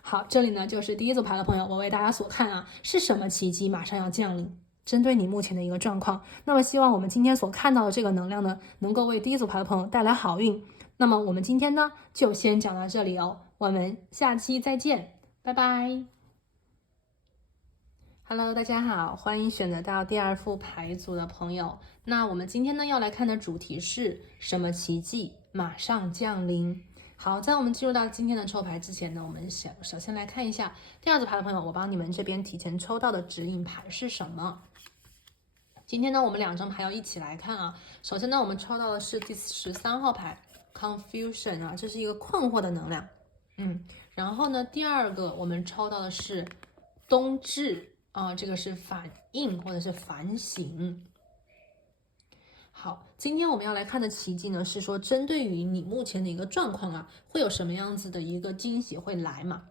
好，这里呢就是第一组牌的朋友，我为大家所看是什么奇迹马上要降临，针对你目前的一个状况。那么希望我们今天所看到的这个能量呢，能够为第一组牌的朋友带来好运。那么我们今天呢就先讲到这里我们下期再见，拜拜。Hello， 大家好，欢迎选择到第2副牌组的朋友。那我们今天呢要来看的主题是什么奇迹马上降临。好，在我们进入到今天的抽牌之前呢，我们首先来看一下第2组牌的朋友，我帮你们这边提前抽到的指引牌是什么。今天呢我们2张牌要一起来看首先呢我们抽到的是第13号牌Confusion 这是一个困惑的能量。然后呢，第2个我们抽到的是冬至这个是反应或者是反省。好，今天我们要来看的奇迹呢，是说针对于你目前的一个状况会有什么样子的一个惊喜会来嘛？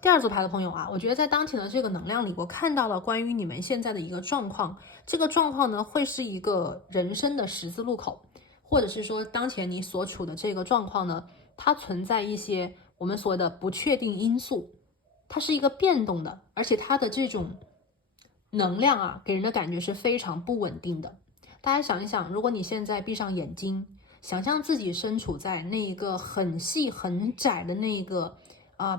第2组牌的朋友我觉得在当前的这个能量里，我看到了关于你们现在的一个状况，这个状况呢会是一个人生的十字路口。或者是说当前你所处的这个状况呢，它存在一些我们所谓的不确定因素，它是一个变动的，而且它的这种能量给人的感觉是非常不稳定的。大家想一想，如果你现在闭上眼睛，想象自己身处在那一个很细很窄的那一个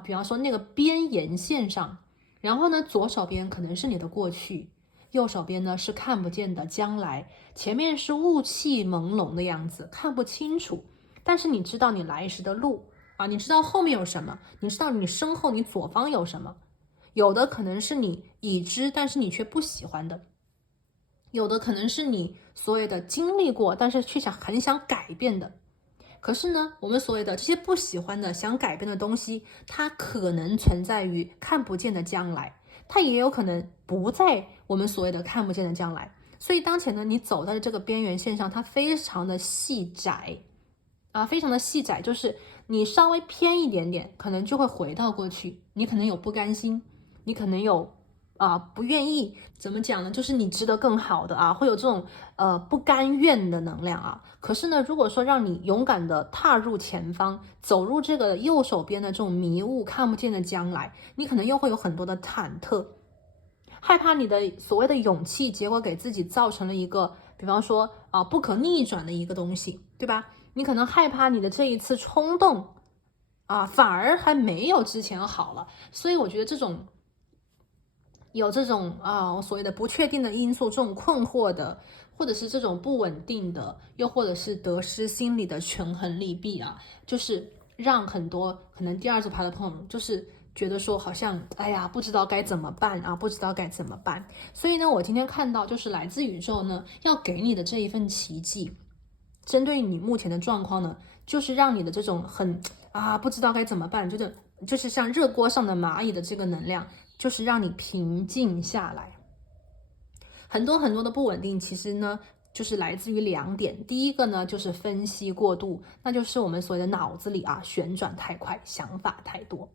比方说那个边沿线上，然后呢左手边可能是你的过去，右手边呢是看不见的将来，前面是雾气朦胧的样子，看不清楚，但是你知道你来时的路你知道后面有什么，你知道你身后你左方有什么。有的可能是你已知但是你却不喜欢的，有的可能是你所谓的经历过但是却很想改变的。可是呢，我们所谓的这些不喜欢的想改变的东西，它可能存在于看不见的将来，它也有可能不在我们所谓的看不见的将来。所以当前呢，你走在这个边缘线上，它非常的细窄非常的细窄，就是你稍微偏一点点，可能就会回到过去。你可能有不甘心，你可能有不愿意，怎么讲呢？就是你值得更好的啊，会有这种不甘愿的能量啊。可是呢，如果说让你勇敢的踏入前方，走入这个右手边的这种迷雾看不见的将来，你可能又会有很多的忐忑，害怕你的所谓的勇气，结果给自己造成了一个，比方说不可逆转的一个东西，对吧？你可能害怕你的这一次冲动反而还没有之前好了，所以我觉得有这种所谓的不确定的因素，这种困惑的，或者是这种不稳定的，又或者是得失心理的权衡利弊就是让很多可能第二组牌的朋友就是觉得说好像哎呀不知道该怎么办不知道该怎么办。所以呢，我今天看到就是来自宇宙呢要给你的这一份奇迹，针对你目前的状况呢，就是让你的这种很不知道该怎么办，就是像热锅上的蚂蚁的这个能量，就是让你平静下来。很多很多的不稳定，其实呢，就是来自于2点。第一个呢，就是分析过度，那就是我们所谓的脑子里旋转太快，想法太多。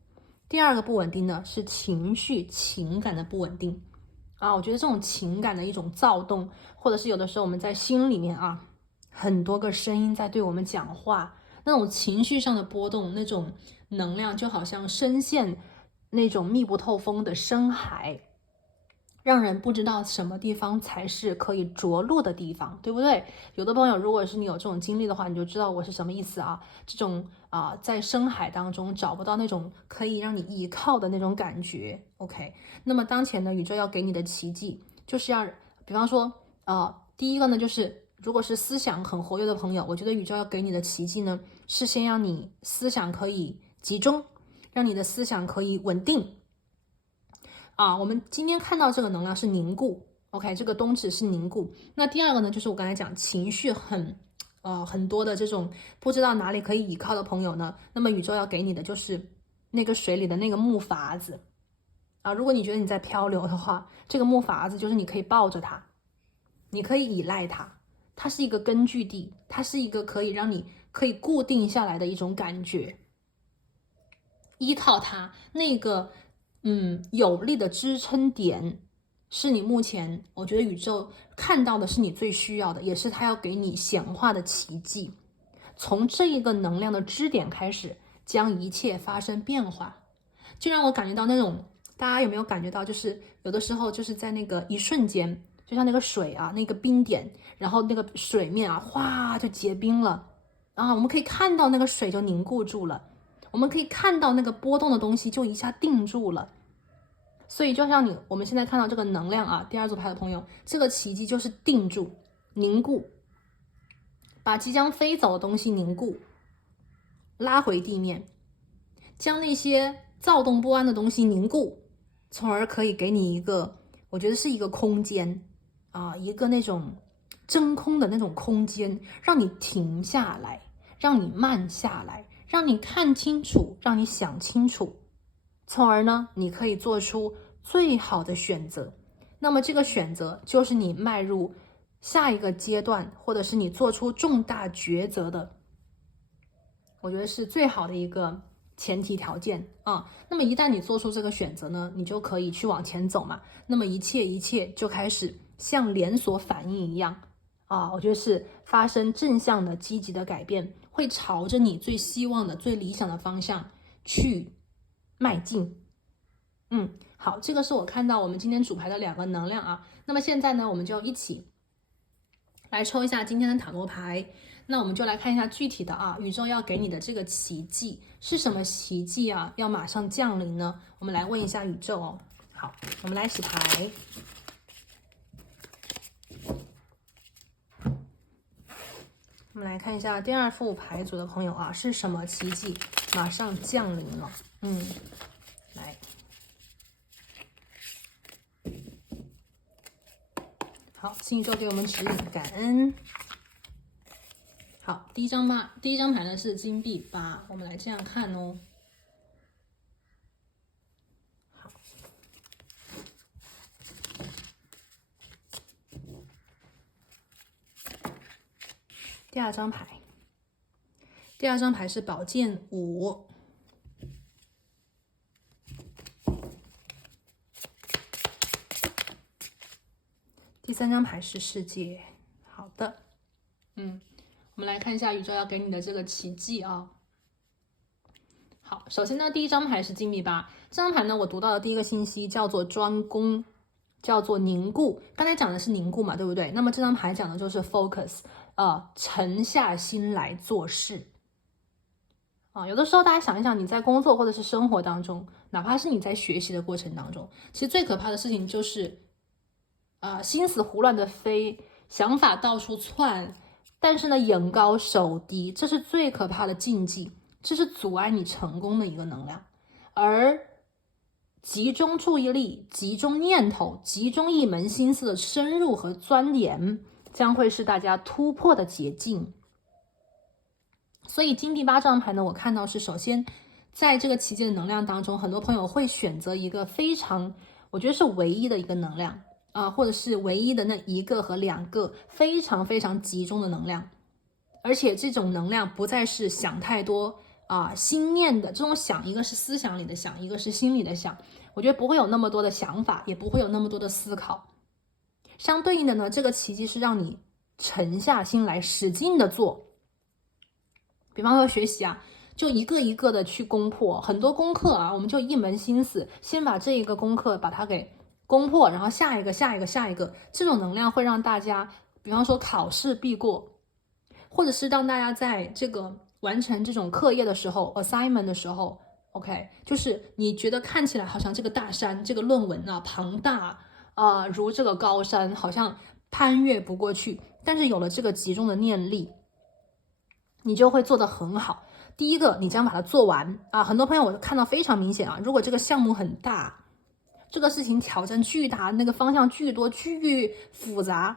第二个不稳定呢，是情绪、情感的不稳定我觉得这种情感的一种躁动，或者是有的时候我们在心里面很多个声音在对我们讲话，那种情绪上的波动，那种能量就好像深陷那种密不透风的深海，让人不知道什么地方才是可以着陆的地方，对不对？有的朋友，如果是你有这种经历的话，你就知道我是什么意思这种在深海当中找不到那种可以让你依靠的那种感觉。OK， 那么当前呢，宇宙要给你的奇迹，就是要，比方说第一个呢，就是如果是思想很活跃的朋友，我觉得宇宙要给你的奇迹呢，是先让你思想可以集中，让你的思想可以稳定。我们今天看到这个能量是凝固 ，OK， 这个冬至是凝固。那第二个呢，就是我刚才讲情绪很多的这种不知道哪里可以依靠的朋友呢，那么宇宙要给你的就是那个水里的那个木筏子如果你觉得你在漂流的话，这个木筏子就是你可以抱着它，你可以依赖它，它是一个根据地，它是一个可以让你可以固定下来的一种感觉，依靠它那个有力的支撑点，是你目前我觉得宇宙看到的是你最需要的，也是它要给你显化的奇迹。从这一个能量的支点开始，将一切发生变化，就让我感觉到那种，大家有没有感觉到，就是有的时候就是在那个一瞬间，就像那个水那个冰点，然后那个水面哗就结冰了我们可以看到那个水就凝固住了，我们可以看到那个波动的东西就一下定住了。所以就像我们现在看到这个能量第二组牌的朋友，这个奇迹就是定住、凝固，把即将飞走的东西凝固，拉回地面，将那些躁动不安的东西凝固，从而可以给你一个，我觉得是一个空间一个那种真空的那种空间，让你停下来，让你慢下来，让你看清楚，让你想清楚，从而呢，你可以做出最好的选择。那么这个选择就是你迈入下一个阶段，或者是你做出重大抉择的，我觉得是最好的一个前提条件那么一旦你做出这个选择呢，你就可以去往前走嘛。那么一切就开始像连锁反应一样我觉得是发生正向的积极的改变，会朝着你最希望的最理想的方向去迈进。好，这个是我看到我们今天主牌的2个能量那么现在呢，我们就一起来抽一下今天的塔罗牌。那我们就来看一下具体的宇宙要给你的这个奇迹是什么奇迹要马上降临呢？我们来问一下宇宙好，我们来洗牌。我们来看一下第2副牌组的朋友是什么奇迹马上降临了？来，好，请宇宙给我们指引，感恩。好，第一张牌呢是金币8，我们来这样看好，第2张牌，第2张牌是宝剑5， 3张牌是世界。好的，我们来看一下宇宙要给你的这个奇迹啊。好，首先呢，第一张牌是金币八，这张牌呢，我读到的第一个信息叫做专攻，叫做凝固。刚才讲的是凝固嘛，对不对？那么这张牌讲的就是 focus，沉下心来做事。有的时候大家想一想，你在工作或者是生活当中，哪怕是你在学习的过程当中，其实最可怕的事情就是心思胡乱的飞，想法到处窜，但是呢眼高手低，这是最可怕的禁忌，这是阻碍你成功的一个能量。而集中注意力、集中念头、集中一门心思的深入和钻研，将会是大家突破的捷径。所以金币八这张牌呢，我看到是首先在这个奇迹的能量当中，很多朋友会选择一个非常，我觉得是唯一的一个能量或者是唯一的那一个和2个非常非常集中的能量，而且这种能量不再是想太多心念的这种想，一个是思想里的想，一个是心里的想，我觉得不会有那么多的想法，也不会有那么多的思考。相对应的呢，这个奇迹是让你沉下心来使劲的做。比方说学习就一个一个的去攻破很多功课我们就一门心思先把这一个功课把它给攻破，然后下一个，这种能量会让大家比方说考试必过，或者是让大家在这个完成这种课业的时候 assignment 的时候 OK， 就是你觉得看起来好像这个大山，这个论文庞大如这个高山，好像攀越不过去，但是有了这个集中的念力，你就会做得很好。第一个，你将把它做完很多朋友我看到非常明显如果这个项目很大，这个事情挑战巨大，那个方向巨多巨复杂，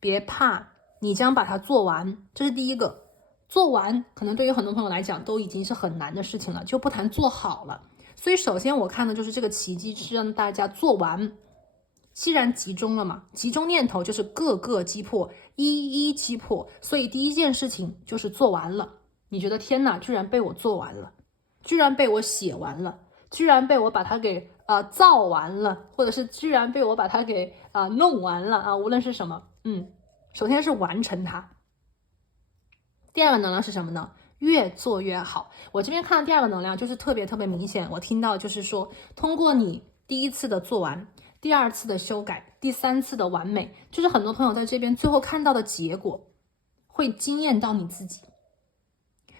别怕，你将把它做完，这是第一个。做完可能对于很多朋友来讲都已经是很难的事情了，就不谈做好了。所以首先我看的就是这个奇迹是让大家做完，既然集中了嘛，集中念头就是各个击破，一一击破，所以第一件事情就是做完了。你觉得天哪，居然被我做完了，居然被我写完了，居然被我把它给造完了，或者是居然被我把它给弄完了无论是什么，首先是完成它。第二个能量是什么呢？越做越好。我这边看到第二个能量就是特别明显，我听到就是说，通过你第一次的做完，第二次的修改，第三次的完美，就是很多朋友在这边最后看到的结果会惊艳到你自己。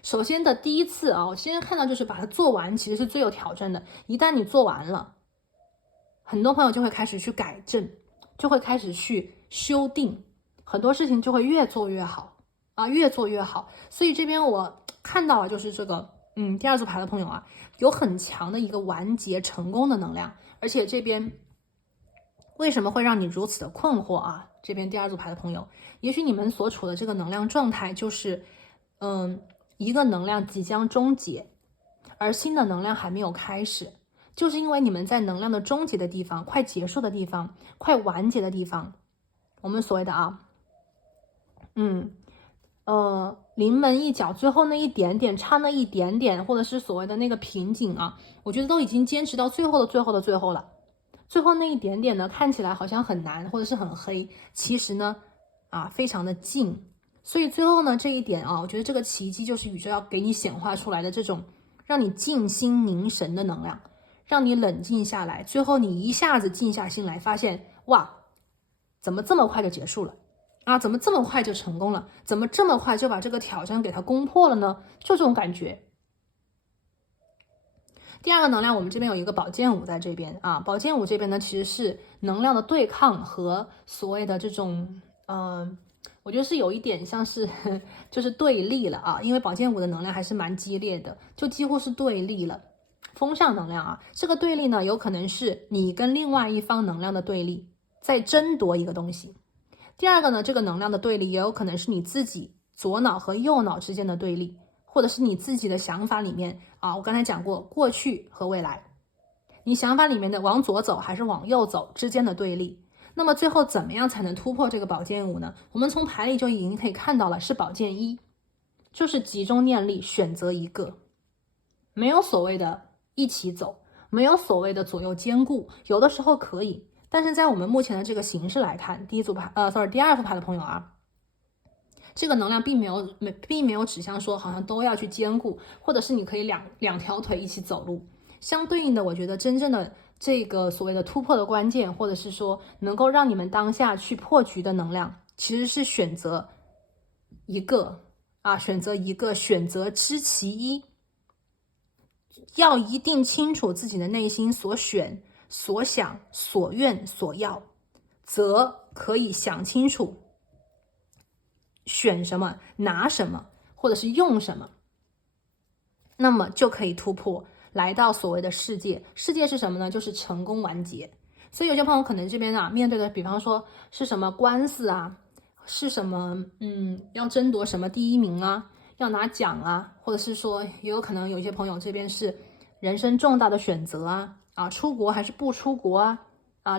首先的第一次我现在看到就是把它做完，其实是最有挑战的。一旦你做完了，很多朋友就会开始去改正，就会开始去修订，很多事情就会越做越好越做越好。所以这边我看到就是这个第二组牌的朋友有很强的一个完结成功的能量，而且这边为什么会让你如此的困惑这边第二组牌的朋友，也许你们所处的这个能量状态就是一个能量即将终结，而新的能量还没有开始，就是因为你们在能量的终结的地方，快结束的地方，快完结的地方，我们所谓的临门一脚，最后那一点点，差那一点点，或者是所谓的那个瓶颈我觉得都已经坚持到最后的最后的最后了。最后那一点点呢，看起来好像很难，或者是很黑，其实呢非常的近。所以最后呢这一点我觉得这个奇迹就是宇宙要给你显化出来的这种让你静心凝神的能量，让你冷静下来，最后你一下子静下心来，发现哇，怎么这么快就结束了怎么这么快就成功了，怎么这么快就把这个挑战给它攻破了呢？就这种感觉。第二个能量，我们这边有一个宝剑五在这边宝剑五这边呢其实是能量的对抗和所谓的这种我觉得是有一点像是就是对立了因为宝剑五的能量还是蛮激烈的，就几乎是对立了。风向能量这个对立呢有可能是你跟另外一方能量的对立，在争夺一个东西。第二个呢，这个能量的对立也有可能是你自己左脑和右脑之间的对立，或者是你自己的想法里面我刚才讲过过去和未来，你想法里面的往左走还是往右走之间的对立。那么最后怎么样才能突破这个宝剑五呢？我们从牌里就已经可以看到了，是宝剑一，就是集中念力选择一个，没有所谓的一起走，没有所谓的左右兼顾，有的时候可以，但是在我们目前的这个形式来看，第二副牌的朋友啊，这个能量并没有指向说好像都要去兼顾，或者是你可以两条腿一起走路。相对应的，我觉得真正的这个所谓的突破的关键，或者是说能够让你们当下去破局的能量，其实是选择一个，选择知其一。要一定清楚自己的内心所选、所想、所愿、所要，则可以想清楚选什么、拿什么，或者是用什么，那么就可以突破，来到所谓的世界。世界是什么呢？就是成功完结。所以有些朋友可能这边面对的，比方说是什么官司啊，是什么要争夺什么第一名啊，要拿奖啊，或者是说也有可能有些朋友这边是人生重大的选择出国还是不出国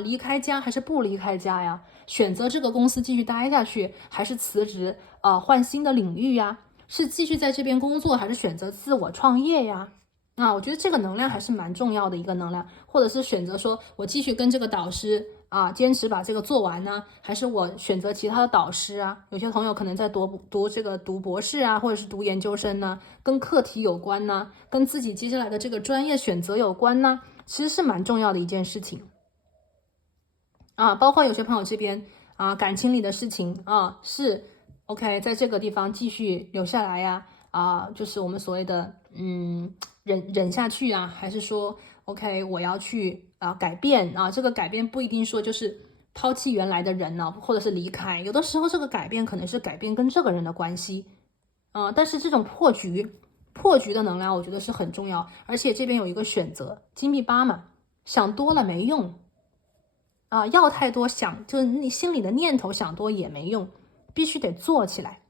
离开家还是不离开家呀，选择这个公司继续待下去还是辞职换新的领域呀，是继续在这边工作还是选择自我创业呀。我觉得这个能量还是蛮重要的一个能量，或者是选择说我继续跟这个导师坚持把这个做完呢，还是我选择其他的导师有些朋友可能在读博士或者是读研究生呢，跟课题有关呢，跟自己接下来的这个专业选择有关呢，其实是蛮重要的一件事情包括有些朋友这边感情里的事情是 OK 在这个地方继续留下来就是我们所谓的忍下去还是说 OK 我要去改变这个改变不一定说就是抛弃原来的人呢，或者是离开，有的时候这个改变可能是改变跟这个人的关系但是这种破局的能量我觉得是很重要，而且这边有一个选择，金币8嘛，想多了没用要太多就是你心里的念头想多也没用，必须得做起来。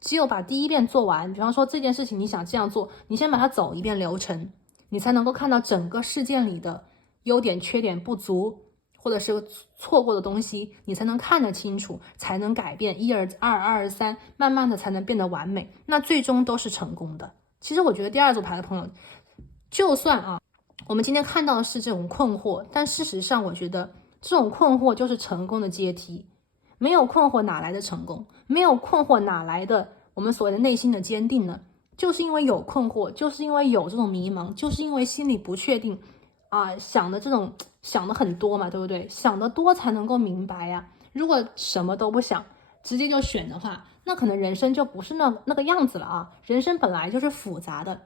只有把第一遍做完，比方说这件事情你想这样做，你先把它走一遍流程，你才能够看到整个事件里的优点、缺点、不足，或者是错过的东西，你才能看得清楚，才能改变1、2、2、3，慢慢的才能变得完美，那最终都是成功的。其实我觉得第二组牌的朋友，就算我们今天看到的是这种困惑，但事实上我觉得这种困惑就是成功的阶梯。没有困惑哪来的成功？没有困惑哪来的我们所谓的内心的坚定呢？就是因为有困惑，就是因为有这种迷茫，就是因为心里不确定想的很多嘛，对不对？想得多才能够明白呀。如果什么都不想，直接就选的话，那可能人生就不是那个样子了人生本来就是复杂的，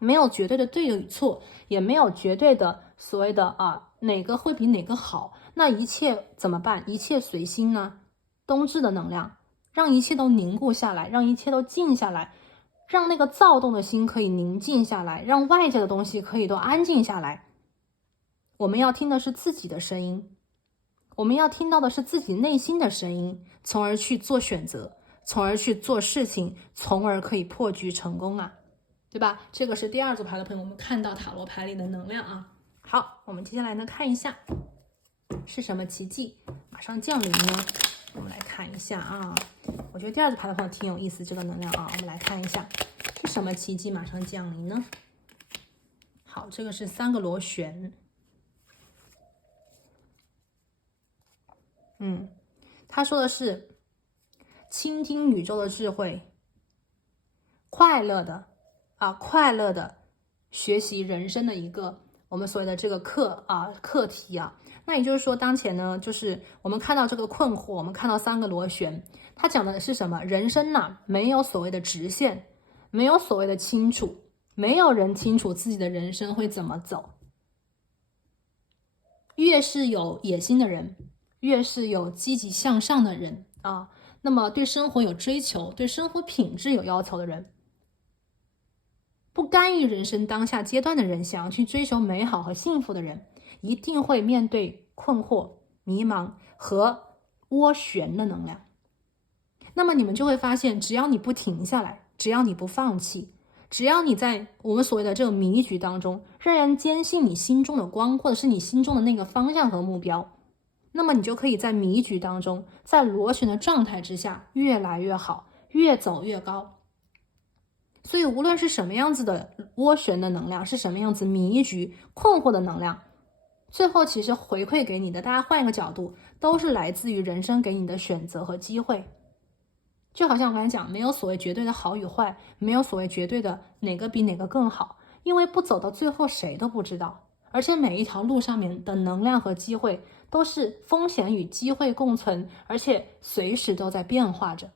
没有绝对的对与错，也没有绝对的所谓的哪个会比哪个好，那一切怎么办？一切随心呢？冬至的能量，让一切都凝固下来，让一切都静下来，让那个躁动的心可以宁静下来，让外界的东西可以都安静下来。我们要听的是自己的声音，我们要听到的是自己内心的声音，从而去做选择，从而去做事情，从而可以破局成功对吧？这个是第二组牌的朋友，我们看到塔罗牌里的能量好，我们接下来呢看一下是什么奇迹马上降临呢？我们来看一下我觉得第二组牌的朋友挺有意思，这个能量我们来看一下是什么奇迹马上降临呢？好，这个是3个螺旋，他说的是倾听宇宙的智慧，快乐的学习人生的一个我们所谓的这个课题那也就是说当前呢，就是我们看到这个困惑，我们看到3个螺旋，它讲的是什么？人生没有所谓的直线，没有所谓的清楚，没有人清楚自己的人生会怎么走。越是有野心的人，越是有积极向上的人那么对生活有追求，对生活品质有要求的人，不甘于人生当下阶段的人，想要去追求美好和幸福的人，一定会面对困惑、迷茫和涡旋的能量。那么你们就会发现，只要你不停下来，只要你不放弃，只要你在我们所谓的这个迷局当中仍然坚信你心中的光，或者是你心中的那个方向和目标，那么你就可以在迷局当中，在螺旋的状态之下越来越好，越走越高。所以无论是什么样子的涡旋的能量，是什么样子迷局困惑的能量，最后其实回馈给你的，大家换一个角度，都是来自于人生给你的选择和机会。就好像我刚才讲，没有所谓绝对的好与坏，没有所谓绝对的哪个比哪个更好，因为不走到最后谁都不知道。而且每一条路上面的能量和机会都是风险与机会共存，而且随时都在变化着。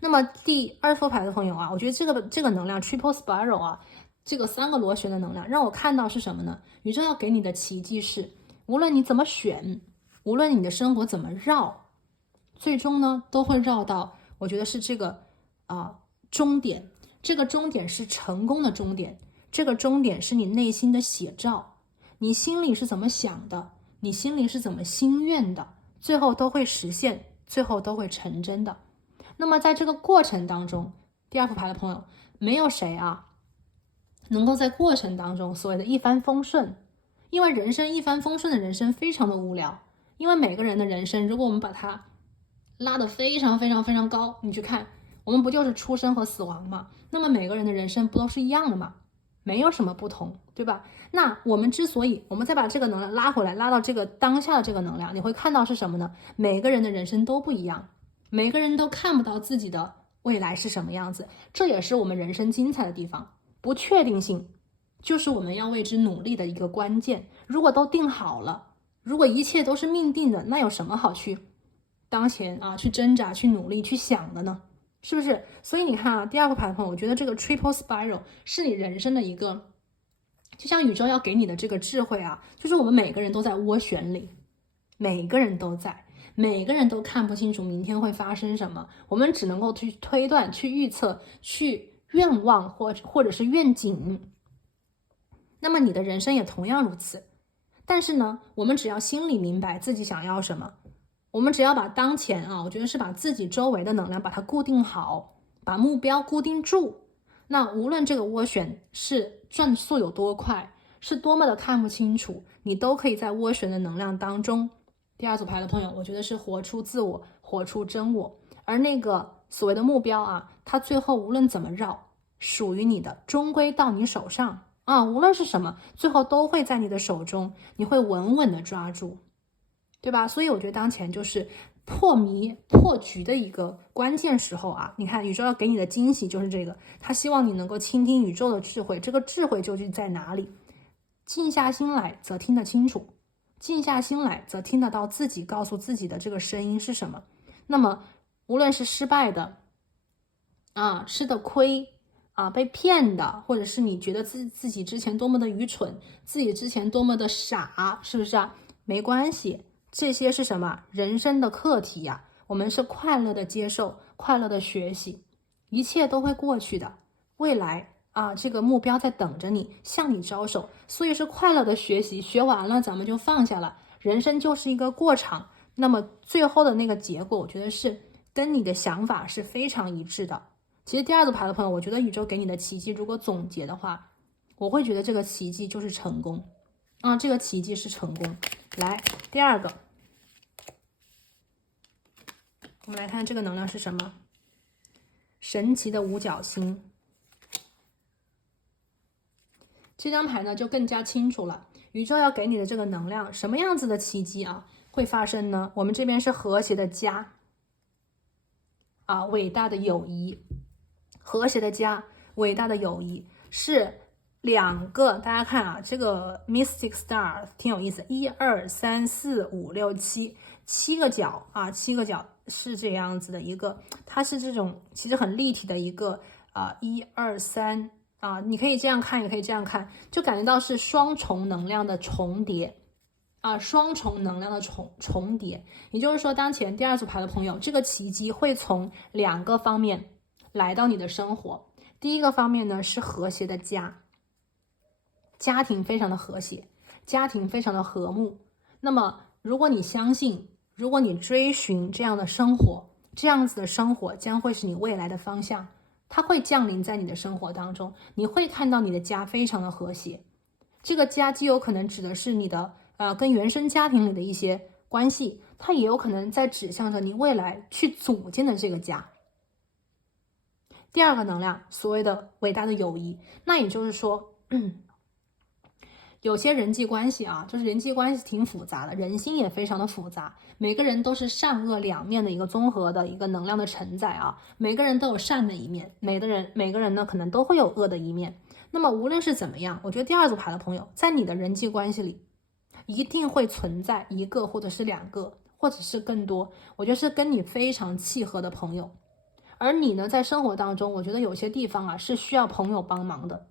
那么第二副牌的朋友啊，我觉得这个能量 Triple Spiral 啊，这个3个螺旋的能量让我看到是什么呢？宇宙要给你的奇迹是，无论你怎么选，无论你的生活怎么绕，最终呢都会绕到，我觉得是这个终点。这个终点是成功的终点，这个终点是你内心的写照，你心里是怎么想的，你心里是怎么心愿的，最后都会实现，最后都会成真的。那么在这个过程当中，第二副牌的朋友，没有谁啊能够在过程当中所谓的一帆风顺，因为人生一帆风顺的人生非常的无聊。因为每个人的人生，如果我们把它拉得非常非常非常高，你去看，我们不就是出生和死亡吗？那么每个人的人生不都是一样的吗？没有什么不同，对吧？那我们之所以，我们再把这个能量拉回来，拉到这个当下的这个能量，你会看到是什么呢？每个人的人生都不一样，每个人都看不到自己的未来是什么样子，这也是我们人生精彩的地方。不确定性就是我们要为之努力的一个关键。如果都定好了，如果一切都是命定的，那有什么好去当前啊去挣扎、去努力、去想的呢？是不是？所以你看啊，第二个牌朋友，我觉得这个 Triple Spiral 是你人生的一个，就像宇宙要给你的这个智慧啊，就是我们每个人都在涡旋里，每个人都在，每个人都看不清楚明天会发生什么，我们只能够去推断、去预测、去愿望或者是愿景。那么你的人生也同样如此。但是呢，我们只要心里明白自己想要什么，我们只要把当前啊，我觉得是把自己周围的能量把它固定好，把目标固定住。那无论这个涡旋是转速有多快，是多么的看不清楚，你都可以在涡旋的能量当中。第二组牌的朋友，我觉得是活出自我，活出真我。而那个所谓的目标啊，它最后无论怎么绕，属于你的，终归到你手上啊，无论是什么，最后都会在你的手中，你会稳稳的抓住，对吧？所以我觉得当前就是破迷破局的一个关键时候啊！你看宇宙要给你的惊喜就是这个，他希望你能够倾听宇宙的智慧，这个智慧究竟在哪里？静下心来则听得清楚，静下心来则听得到自己告诉自己的这个声音是什么。那么无论是失败的啊，吃的亏啊，被骗的，或者是你觉得自己之前多么的愚蠢，自己之前多么的傻，是不是啊？没关系，这些是什么？人生的课题呀，我们是快乐的接受，快乐的学习，一切都会过去的。未来啊，这个目标在等着你，向你招手，所以是快乐的学习，学完了咱们就放下了。人生就是一个过场，那么最后的那个结果，我觉得是跟你的想法是非常一致的。其实第二组牌的朋友，我觉得宇宙给你的奇迹，如果总结的话，我会觉得这个奇迹就是成功啊，这个奇迹是成功。来，第二个，我们来看这个能量是什么？神奇的五角星。这张牌呢就更加清楚了，宇宙要给你的这个能量，什么样子的奇迹啊会发生呢？我们这边是和谐的家啊，伟大的友谊，和谐的家，伟大的友谊是两个，大家看啊，这个 Mystic Star 挺有意思，1、2、3、4、5、6、7，七个角啊，七个角是这样子的一个，它是这种其实很立体的一个1、2、3啊，你可以这样看，也可以这样看，就感觉到是双重能量的重叠啊，双重能量的重叠，也就是说，当前第二组牌的朋友，这个奇迹会从2个方面来到你的生活。第一个方面呢是和谐的家，家庭非常的和谐，家庭非常的和睦。那么如果你相信，如果你追寻这样的生活，这样子的生活将会是你未来的方向，它会降临在你的生活当中，你会看到你的家非常的和谐。这个家既有可能指的是你的跟原生家庭里的一些关系，它也有可能在指向着你未来去组建的这个家。第二个能量，所谓的伟大的友谊，那也就是说，有些人际关系啊，就是人际关系挺复杂的，人心也非常的复杂，每个人都是善恶两面的一个综合的一个能量的承载啊，每个人都有善的一面，每个人呢可能都会有恶的一面。那么无论是怎么样，我觉得第二组牌的朋友，在你的人际关系里，一定会存在一个或者是两个，或者是更多，我觉得是跟你非常契合的朋友。而你呢，在生活当中，我觉得有些地方啊是需要朋友帮忙的。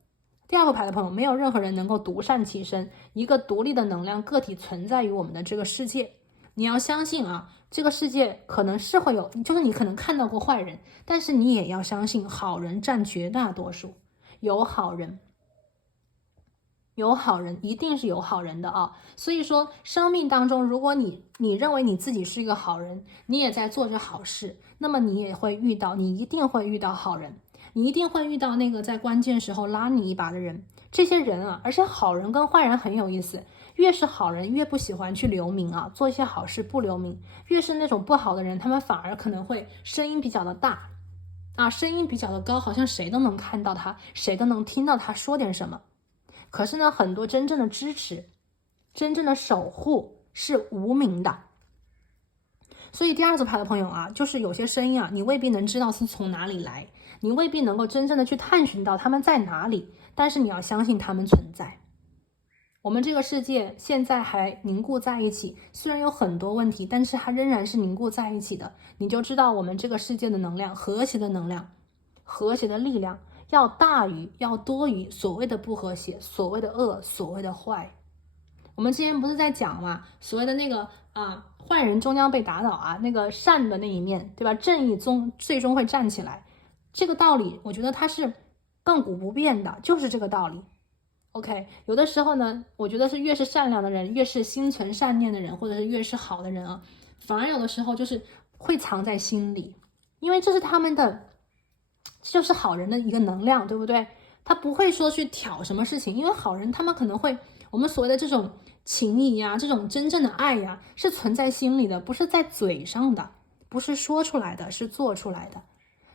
第二个牌的朋友，没有任何人能够独善其身，一个独立的能量个体存在于我们的这个世界。你要相信啊，这个世界可能是会有，就是你可能看到过坏人，但是你也要相信好人占绝大多数，有好人，一定是有好人的啊。所以说，生命当中，如果你认为你自己是一个好人，你也在做着好事，那么你一定会遇到好人。你一定会遇到那个在关键时候拉你一把的人，这些人啊，而且好人跟坏人很有意思，越是好人越不喜欢去留名啊，做一些好事不留名，越是那种不好的人，他们反而可能会声音比较的大啊，声音比较的高，好像谁都能看到他，谁都能听到他说点什么。可是呢，很多真正的支持，真正的守护是无名的。所以第二组牌的朋友啊，就是有些声音啊，你未必能知道是从哪里来，你未必能够真正的去探寻到他们在哪里，但是你要相信他们存在。我们这个世界现在还凝固在一起，虽然有很多问题，但是它仍然是凝固在一起的。你就知道我们这个世界的能量，和谐的能量，和谐的力量要大于，要多于所谓的不和谐，所谓的恶，所谓的坏。我们之前不是在讲嘛，所谓的那个坏人终将被打倒啊，那个善的那一面，对吧？正义最终会站起来，这个道理我觉得它是亘古不变的，就是这个道理。OK， 有的时候呢，我觉得是越是善良的人，越是心存善念的人，或者是越是好的人啊，反而有的时候就是会藏在心里，因为这是他们的，这就是好人的一个能量，对不对？他不会说去挑什么事情，因为好人他们可能会，我们所谓的这种情谊呀，这种真正的爱呀，是存在心里的，不是在嘴上的，不是说出来的，是做出来的。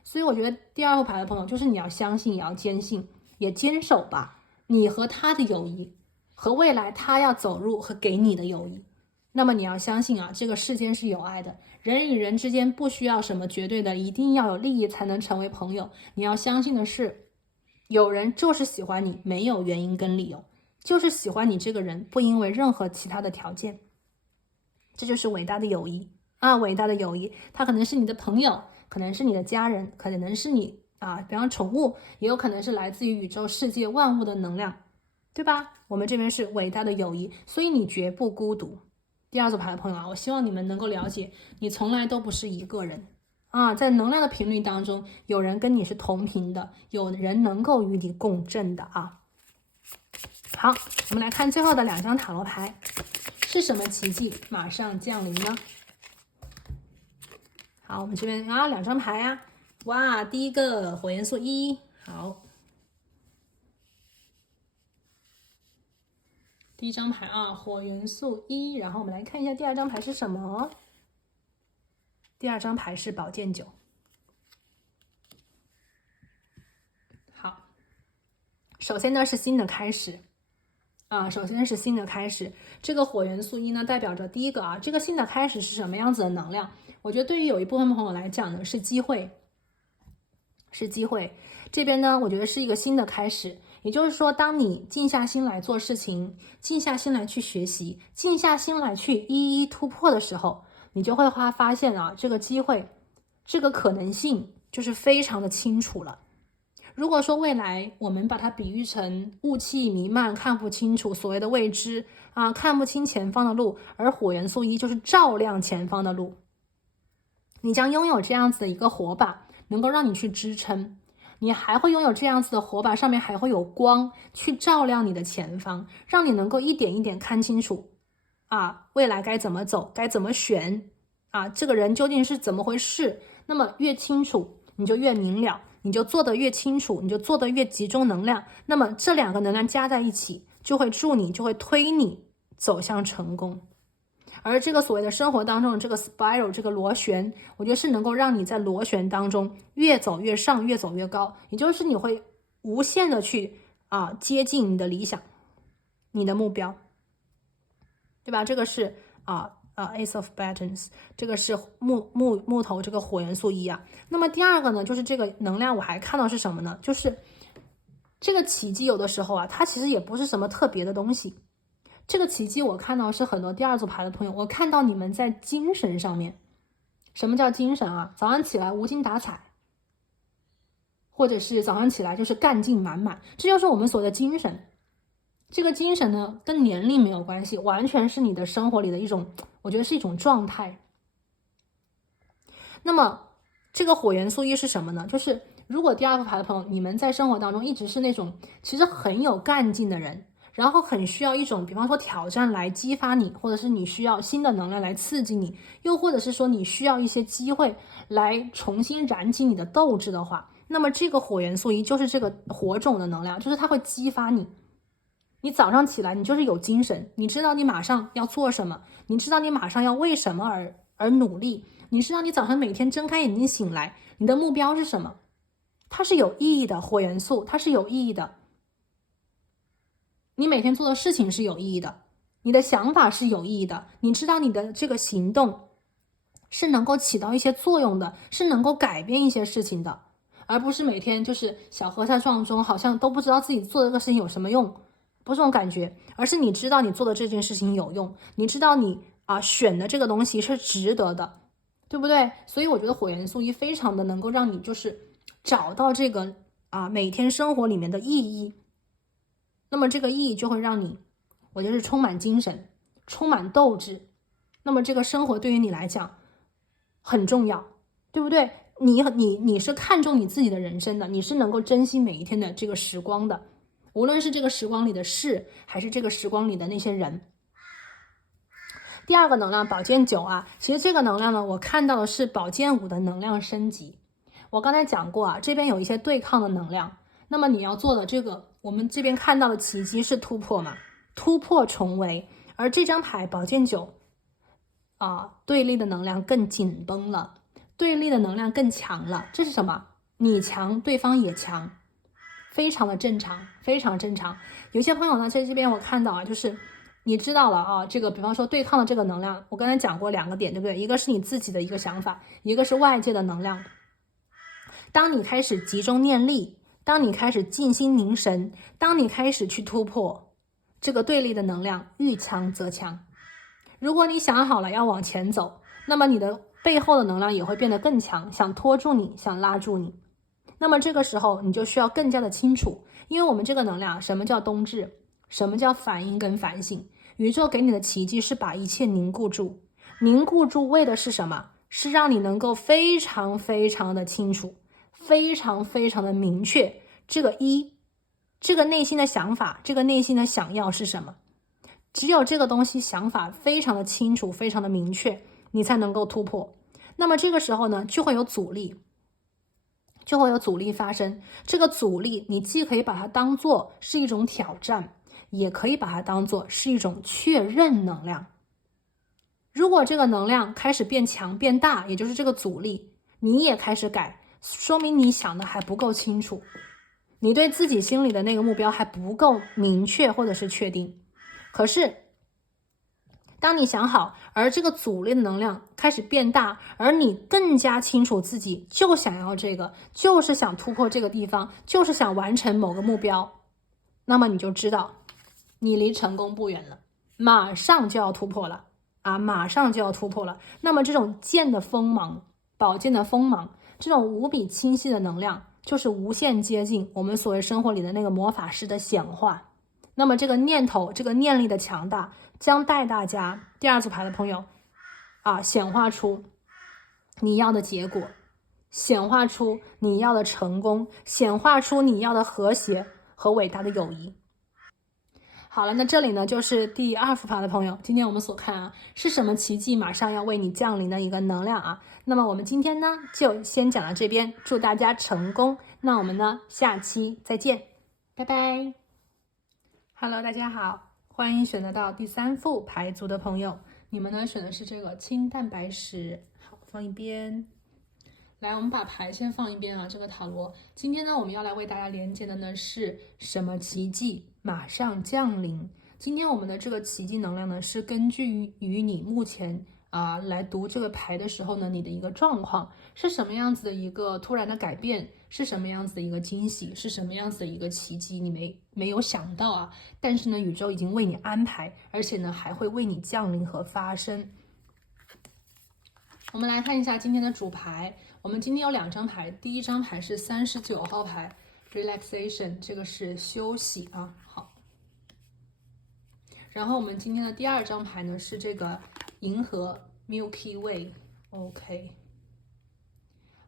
所以我觉得第二副牌的朋友，就是你要相信，也要坚信，也坚守吧，你和他的友谊，和未来他要走入和给你的友谊。那么你要相信啊，这个世间是有爱的，人与人之间不需要什么绝对的，一定要有利益才能成为朋友。你要相信的是，有人就是喜欢你，没有原因跟理由，就是喜欢你这个人，不因为任何其他的条件。这就是伟大的友谊啊！伟大的友谊，他可能是你的朋友，可能是你的家人，可能是你比方宠物，也有可能是来自于宇宙世界万物的能量，对吧？我们这边是伟大的友谊，所以你绝不孤独。第二组牌的朋友啊，我希望你们能够了解，你从来都不是一个人啊，在能量的频率当中，有人跟你是同频的，有人能够与你共振的啊。好，我们来看最后的2张塔罗牌，是什么奇迹马上降临呢？好，我们这边2张牌啊，哇，第一个火元素1，好，第一张牌啊，火元素1，然后我们来看一下第2张牌是什么。第2张牌是宝剑9。好，首先呢是新的开始啊，首先是新的开始。这个火元素1呢，代表着第一个啊，这个新的开始是什么样子的能量？我觉得对于有一部分朋友来讲呢，是机会，是机会。这边呢，我觉得是一个新的开始。也就是说，当你静下心来做事情，静下心来去学习，静下心来去一一突破的时候，你就会发现啊，这个机会，这个可能性就是非常的清楚了。如果说未来我们把它比喻成雾气弥漫，看不清楚，所谓的未知啊，看不清前方的路，而火元素1就是照亮前方的路，你将拥有这样子的一个火把，能够让你去支撑。你还会拥有这样子的火把，上面还会有光去照亮你的前方，让你能够一点一点看清楚啊，未来该怎么走，该怎么选啊，这个人究竟是怎么回事。那么越清楚，你就越明了，你就做得越清楚，你就做得越集中能量，那么这2个能量加在一起，就会助你，就会推你走向成功。而这个所谓的生活当中的这个 spiral 这个螺旋，我觉得是能够让你在螺旋当中越走越上，越走越高，也就是你会无限的去接近你的理想。你的目标，对吧？这个是Ace of Batons， 这个是木头这个火元素1啊。那么第二个呢，就是这个能量我还看到是什么呢？就是这个奇迹有的时候啊，它其实也不是什么特别的东西。这个奇迹我看到是很多第二组牌的朋友，我看到你们在精神上面。什么叫精神啊？早上起来无精打采，或者是早上起来就是干劲满满，这就是我们所谓的精神。这个精神呢，跟年龄没有关系，完全是你的生活里的一种，我觉得是一种状态。那么这个火元素1是什么呢？就是如果第二副牌的朋友，你们在生活当中一直是那种其实很有干劲的人，然后很需要一种比方说挑战来激发你，或者是你需要新的能量来刺激你，又或者是说你需要一些机会来重新燃起你的斗志的话，那么这个火元素1就是这个火种的能量，就是它会激发你。你早上起来你就是有精神，你知道你马上要做什么，你知道你马上要为什么而努力，你知道你早上每天睁开眼睛醒来，你的目标是什么，它是有意义的。火元素它是有意义的，你每天做的事情是有意义的，你的想法是有意义的，你知道你的这个行动是能够起到一些作用的，是能够改变一些事情的，而不是每天就是小河在撞钟，好像都不知道自己做这个事情有什么用，不是这种感觉，而是你知道你做的这件事情有用，你知道你选的这个东西是值得的，对不对？所以我觉得火元素1非常的能够让你就是找到这个每天生活里面的意义，那么这个意义就会让你，我觉得是充满精神，充满斗志，那么这个生活对于你来讲很重要，对不对？你是看重你自己的人生的，你是能够珍惜每一天的这个时光的，无论是这个时光里的事，还是这个时光里的那些人。第二个能量宝剑9其实这个能量呢，我看到的是宝剑5的能量升级。我刚才讲过这边有一些对抗的能量，那么你要做的这个，我们这边看到的奇迹是突破嘛，突破重围。而这张牌宝剑9对立的能量更紧绷了，对立的能量更强了，这是什么？你强对方也强，非常的正常，非常正常。有些朋友呢，在这边我看到就是你知道了这个比方说对抗的这个能量，我刚才讲过2个点，对不对？一个是你自己的一个想法，一个是外界的能量。当你开始集中念力，当你开始静心凝神，当你开始去突破，这个对立的能量遇强则强。如果你想好了要往前走，那么你的背后的能量也会变得更强，想拖住你，想拉住你。那么这个时候你就需要更加的清楚，因为我们这个能量，什么叫冬至，什么叫反应跟反省，宇宙给你的奇迹是把一切凝固住，凝固住为的是什么？是让你能够非常非常的清楚，非常非常的明确，这个内心的想法，这个内心的想要是什么。只有这个东西想法非常的清楚，非常的明确，你才能够突破。那么这个时候呢，就会有阻力，发生。这个阻力你既可以把它当做是一种挑战，也可以把它当做是一种确认能量。如果这个能量开始变强变大，也就是这个阻力你也开始改，说明你想的还不够清楚，你对自己心里的那个目标还不够明确或者是确定。可是当你想好，而这个阻力的能量开始变大，而你更加清楚自己就想要这个，就是想突破这个地方，就是想完成某个目标，那么你就知道你离成功不远了，马上就要突破了马上就要突破了。那么这种剑的锋芒，宝剑的锋芒，这种无比清晰的能量，就是无限接近我们所谓生活里的那个魔法师的显化。那么这个念头，这个念力的强大，将带大家第二组牌的朋友显化出你要的结果，显化出你要的成功，显化出你要的和谐和伟大的友谊。好了，那这里呢就是第2副牌的朋友，今天我们所看是什么奇迹马上要为你降临的一个能量那么我们今天呢就先讲到这边，祝大家成功。那我们呢下期再见，拜拜。Hello， 大家好，欢迎选择到第3副牌组的朋友，你们呢选的是这个氢蛋白石，好，放一边。来，我们把牌先放一边这个塔罗。今天呢，我们要来为大家连接的呢是什么奇迹马上降临？今天我们的这个奇迹能量呢，是根据于你目前来读这个牌的时候呢，你的一个状况是什么样子的一个突然的改变，是什么样子的一个惊喜，是什么样子的一个奇迹，你没有想到啊，但是呢，宇宙已经为你安排，而且呢，还会为你降临和发生。我们来看一下今天的主牌，我们今天有2张牌，第一张牌是39号牌 Relaxation， 这个是休息啊，好。然后我们今天的第2张牌呢是这个银河 Milky Way，OK，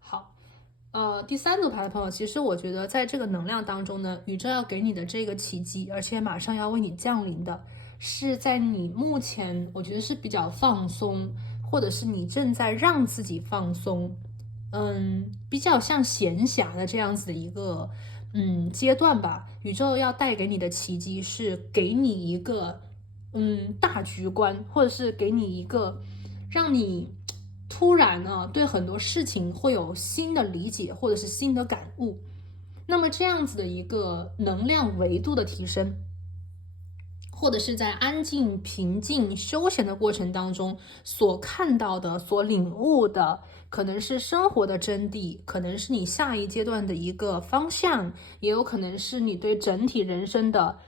好。第3组牌的朋友，其实我觉得在这个能量当中呢，宇宙要给你的这个奇迹，而且马上要为你降临的，是在你目前我觉得是比较放松，或者是你正在让自己放松，比较像闲暇的这样子的一个阶段吧。宇宙要带给你的奇迹是给你一个大局观，或者是给你一个让你突然呢对很多事情会有新的理解或者是新的感悟。那么这样子的一个能量维度的提升，或者是在安静、平静、休闲的过程当中所看到的、所领悟的，可能是生活的真谛，可能是你下一阶段的一个方向，也有可能是你对整体人生的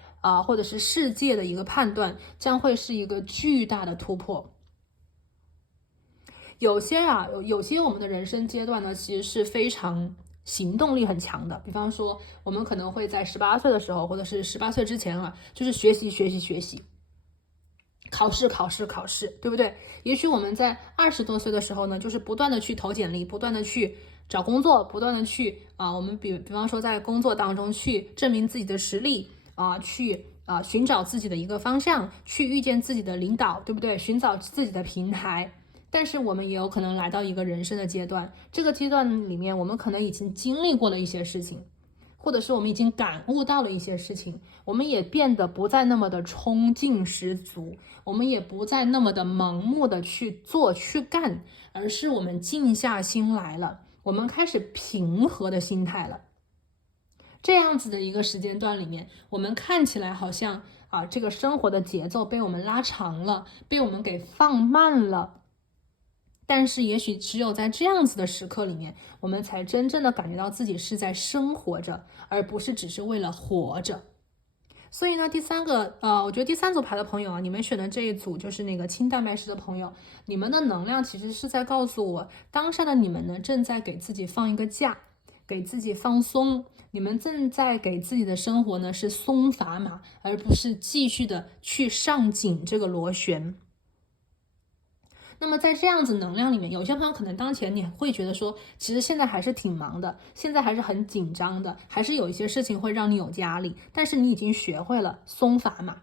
或者是世界的一个判断，将会是一个巨大的突破。有些我们的人生阶段呢，其实是非常行动力很强的。比方说，我们可能会在18岁的时候，或者是18岁之前就是学习，考试，对不对？也许我们在20多岁的时候呢，就是不断的去投简历，不断的去找工作，不断的去我们比方说在工作当中去证明自己的实力去寻找自己的一个方向，去遇见自己的领导，对不对？寻找自己的平台。但是我们也有可能来到一个人生的阶段，这个阶段里面我们可能已经经历过了一些事情，或者是我们已经感悟到了一些事情，我们也变得不再那么的冲劲十足，我们也不再那么的盲目的去做去干，而是我们静下心来了，我们开始平和的心态了。这样子的一个时间段里面，我们看起来好像这个生活的节奏被我们拉长了，被我们给放慢了。但是也许只有在这样子的时刻里面，我们才真正的感觉到自己是在生活着，而不是只是为了活着。所以呢，我觉得第3组牌的朋友你们选的这一组就是那个轻蛋白石的朋友，你们的能量其实是在告诉我，当下的你们呢，正在给自己放一个假，给自己放松，你们正在给自己的生活呢是松砝码，而不是继续的去上紧这个螺旋。那么在这样子能量里面，有些朋友可能当前你会觉得说，其实现在还是挺忙的，现在还是很紧张的，还是有一些事情会让你有压力，但是你已经学会了松砝码，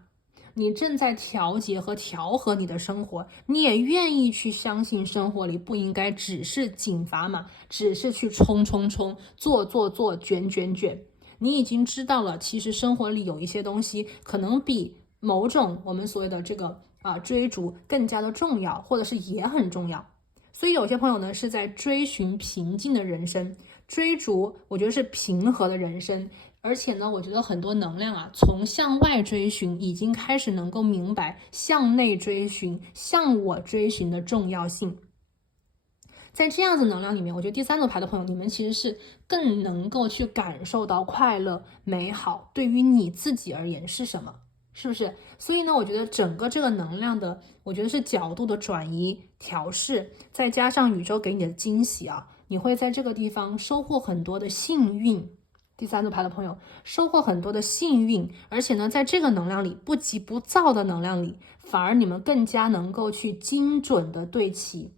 你正在调节和调和你的生活，你也愿意去相信生活里不应该只是紧砝码，只是去冲，做，卷，你已经知道了，其实生活里有一些东西可能比某种我们所谓的这个追逐更加的重要，或者是也很重要。所以有些朋友呢是在追寻平静的人生，追逐我觉得是平和的人生。而且呢，我觉得很多能量从向外追寻已经开始能够明白向内追寻、向我追寻的重要性。在这样子能量里面，我觉得第3组牌的朋友，你们其实是更能够去感受到快乐、美好对于你自己而言是什么，是不是？所以呢，我觉得整个这个能量的，我觉得是角度的转移、调试，再加上宇宙给你的惊喜你会在这个地方收获很多的幸运。第3组牌的朋友收获很多的幸运，而且呢，在这个能量里不急不躁的能量里，反而你们更加能够去精准的对齐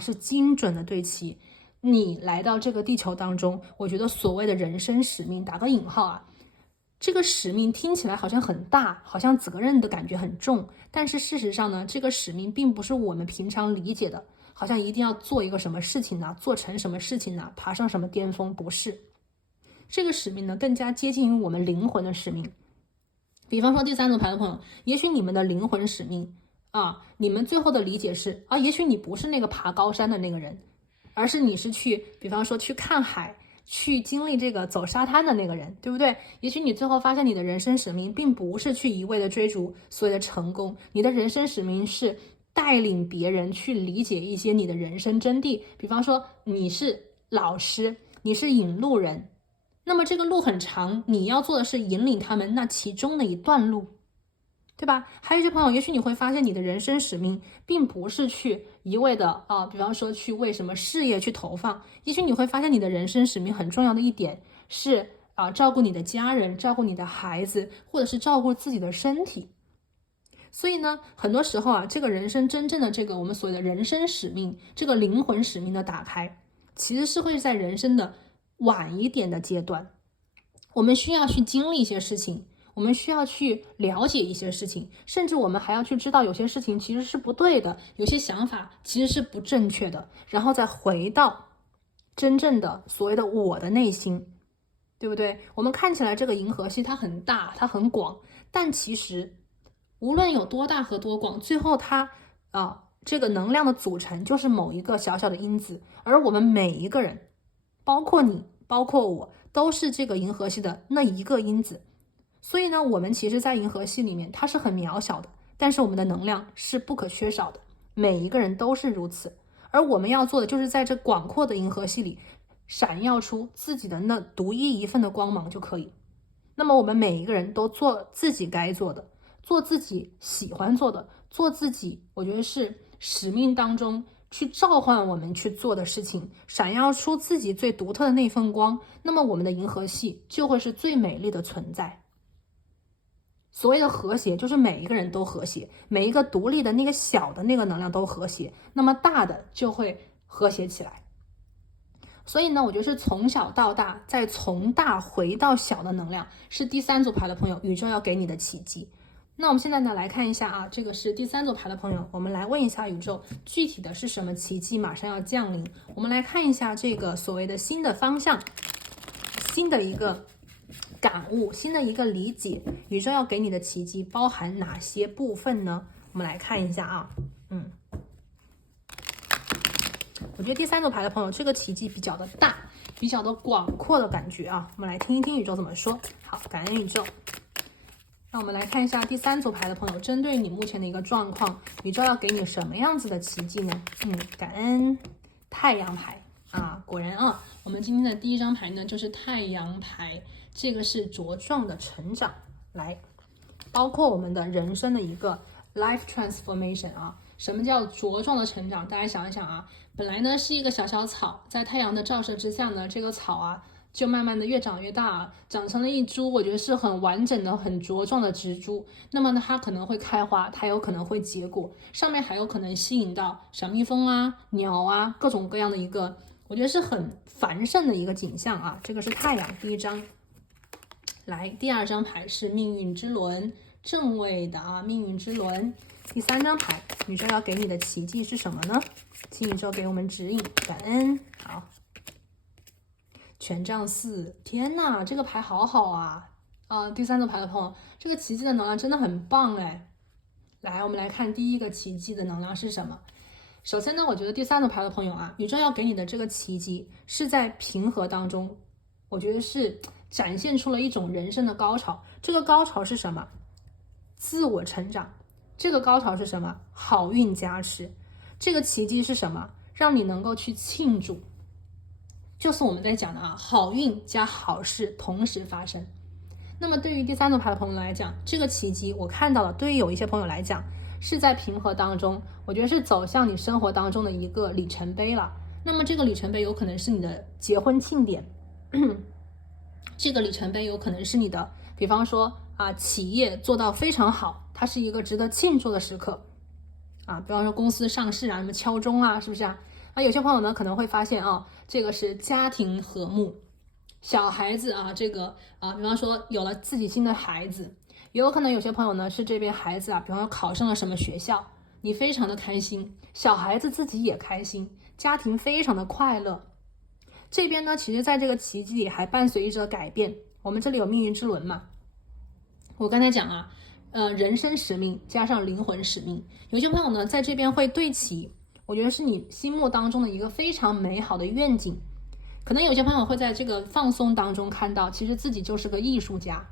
是精准的对齐。你来到这个地球当中，我觉得所谓的人生使命打个引号这个使命听起来好像很大，好像责任的感觉很重，但是事实上呢，这个使命并不是我们平常理解的，好像一定要做一个什么事情做成什么事情爬上什么巅峰，不是。这个使命呢，更加接近于我们灵魂的使命。比方说第3组牌的朋友，也许你们的灵魂使命你们最后的理解是也许你不是那个爬高山的那个人，而是你是去，比方说去看海，去经历这个走沙滩的那个人，对不对？也许你最后发现你的人生使命并不是去一味的追逐所谓的成功，你的人生使命是带领别人去理解一些你的人生真谛。比方说你是老师，你是引路人，那么这个路很长，你要做的是引领他们那其中的一段路，对吧？还有一些朋友，也许你会发现你的人生使命并不是去一味的比方说去为什么事业去投放，也许你会发现你的人生使命很重要的一点是照顾你的家人，照顾你的孩子，或者是照顾自己的身体。所以呢，很多时候这个人生真正的这个我们所谓的人生使命，这个灵魂使命的打开，其实是会在人生的晚一点的阶段，我们需要去经历一些事情，我们需要去了解一些事情，甚至我们还要去知道有些事情其实是不对的，有些想法其实是不正确的，然后再回到真正的所谓的我的内心，对不对？我们看起来这个银河系它很大，它很广，但其实无论有多大和多广，最后它这个能量的组成就是某一个小小的因子，而我们每一个人，包括你，包括我，都是这个银河系的那一个因子。所以呢，我们其实在银河系里面它是很渺小的，但是我们的能量是不可缺少的，每一个人都是如此。而我们要做的就是在这广阔的银河系里闪耀出自己的那独一一份的光芒就可以。那么我们每一个人都做自己该做的，做自己喜欢做的，做自己我觉得是使命当中去召唤我们去做的事情，闪耀出自己最独特的那份光，那么我们的银河系就会是最美丽的存在。所谓的和谐就是每一个人都和谐，每一个独立的那个小的那个能量都和谐，那么大的就会和谐起来。所以呢，我觉得是从小到大，再从大回到小的能量，是第三组牌的朋友宇宙要给你的奇迹。那我们现在呢来看一下这个是第三组牌的朋友，我们来问一下宇宙具体的是什么奇迹马上要降临。我们来看一下这个所谓的新的方向，新的一个感悟，新的一个理解，宇宙要给你的奇迹包含哪些部分呢？我们来看一下我觉得第三组牌的朋友这个奇迹比较的大，比较的广阔的感觉我们来听一听宇宙怎么说。好，感恩宇宙。那我们来看一下第三组牌的朋友，针对你目前的一个状况，宇宙要给你什么样子的奇迹呢？感恩太阳牌果然我们今天的第一张牌呢就是太阳牌，这个是茁壮的成长，来包括我们的人生的一个 life transformation 什么叫茁壮的成长？大家想一想本来呢是一个小小草，在太阳的照射之下呢，这个草就慢慢的越长越大，长成了一株我觉得是很完整的很茁壮的植株。那么呢它可能会开花，它有可能会结果，上面还有可能吸引到小蜜蜂鸟各种各样的一个我觉得是很繁盛的一个景象这个是太阳第一张。来，第二张牌是命运之轮，正位的命运之轮。第三张牌宇宙要给你的奇迹是什么呢？请宇宙给我们指引，感恩。好，权杖四，天哪，这个牌好好第三组牌的朋友，这个奇迹的能量真的很棒来，我们来看第一个奇迹的能量是什么。首先呢，我觉得第三组牌的朋友宇宙要给你的这个奇迹是在平和当中，我觉得是展现出了一种人生的高潮。这个高潮是什么？自我成长。这个高潮是什么？好运加持。这个奇迹是什么？让你能够去庆祝，就是我们在讲的好运加好事同时发生。那么对于第三组牌的朋友来讲，这个奇迹我看到了，对于有一些朋友来讲是在平和当中，我觉得是走向你生活当中的一个里程碑了。那么这个里程碑有可能是你的结婚庆典这个里程碑有可能是你的比方说企业做到非常好，它是一个值得庆祝的时刻比方说公司上市什么敲钟是不是有些朋友呢可能会发现这个是家庭和睦，小孩子这个比方说有了自己新的孩子，也有可能有些朋友呢是这边孩子比方说考上了什么学校，你非常的开心，小孩子自己也开心，家庭非常的快乐。这边呢其实在这个奇迹里还伴随着改变，我们这里有命运之轮嘛，我刚才讲人生使命加上灵魂使命，有些朋友呢在这边会对齐，我觉得是你心目当中的一个非常美好的愿景，可能有些朋友会在这个放松当中看到，其实自己就是个艺术家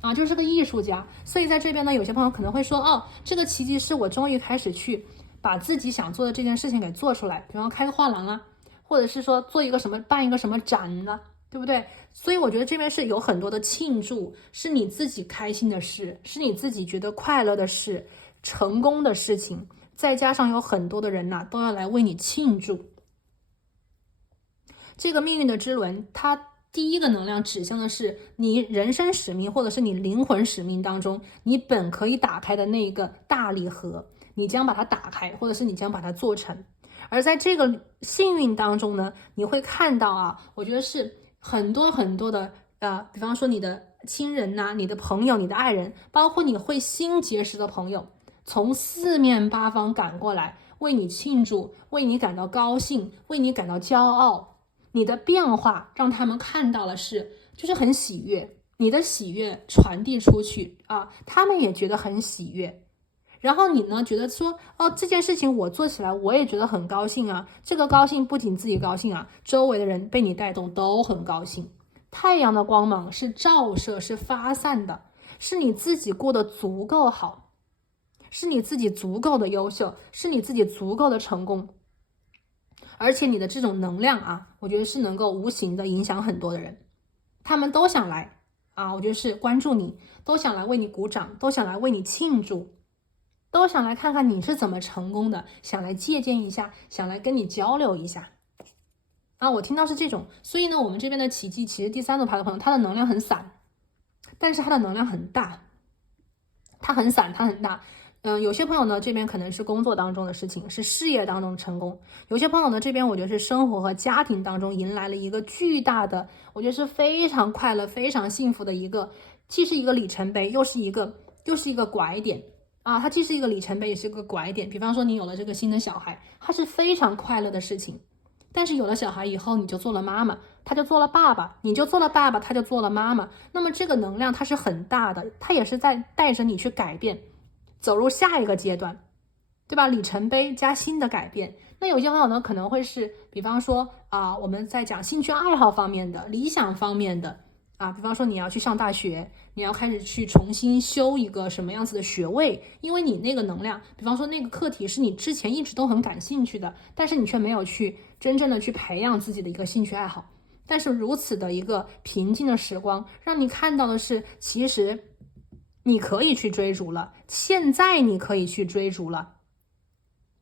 啊，就是个艺术家。所以在这边呢，有些朋友可能会说，哦，这个奇迹是我终于开始去把自己想做的这件事情给做出来，比方开个画廊啊，或者是说做一个什么，办一个什么展呢，对不对？所以我觉得这边是有很多的庆祝，是你自己开心的事，是你自己觉得快乐的事，成功的事情，再加上有很多的人呢，都要来为你庆祝。这个命运的之轮，它第一个能量指向的是你人生使命，或者是你灵魂使命当中，你本可以打开的那一个大礼盒，你将把它打开，或者是你将把它做成。而在这个幸运当中呢，你会看到啊，我觉得是很多很多的比方说你的亲人呐、你的朋友、你的爱人，包括你会新结识的朋友，从四面八方赶过来为你庆祝，为你感到高兴，为你感到骄傲。你的变化让他们看到了就是很喜悦，你的喜悦传递出去啊，他们也觉得很喜悦。然后你呢，觉得说，哦，这件事情我做起来我也觉得很高兴啊，这个高兴不仅自己高兴啊，周围的人被你带动都很高兴。太阳的光芒是照射，是发散的，是你自己过得足够好，是你自己足够的优秀，是你自己足够的成功。而且你的这种能量啊，我觉得是能够无形的影响很多的人，他们都想来啊，我觉得是关注你，都想来为你鼓掌，都想来为你庆祝，都想来看看你是怎么成功的，想来借鉴一下，想来跟你交流一下啊。我听到是这种，所以呢，我们这边的奇迹其实第三组牌的朋友，他的能量很散，但是他的能量很大，他很散，他很大。有些朋友呢，这边可能是工作当中的事情，是事业当中的成功；有些朋友呢，这边我觉得是生活和家庭当中迎来了一个巨大的，我觉得是非常快乐、非常幸福的一个，既是一个里程碑，又是一个拐点啊！它既是一个里程碑，也是一个拐点。比方说，你有了这个新的小孩，它是非常快乐的事情。但是有了小孩以后，你就做了妈妈，他就做了爸爸，你就做了爸爸，他就做了妈妈。那么这个能量它是很大的，它也是在带着你去改变。走入下一个阶段，对吧？里程碑加新的改变。那有些朋友呢，可能会是，比方说我们在讲兴趣爱好方面的、理想方面的比方说你要去上大学，你要开始去重新修一个什么样子的学位，因为你那个能量，比方说那个课题是你之前一直都很感兴趣的，但是你却没有去真正的去培养自己的一个兴趣爱好。但是如此的一个平静的时光，让你看到的是，其实你可以去追逐了，现在你可以去追逐了，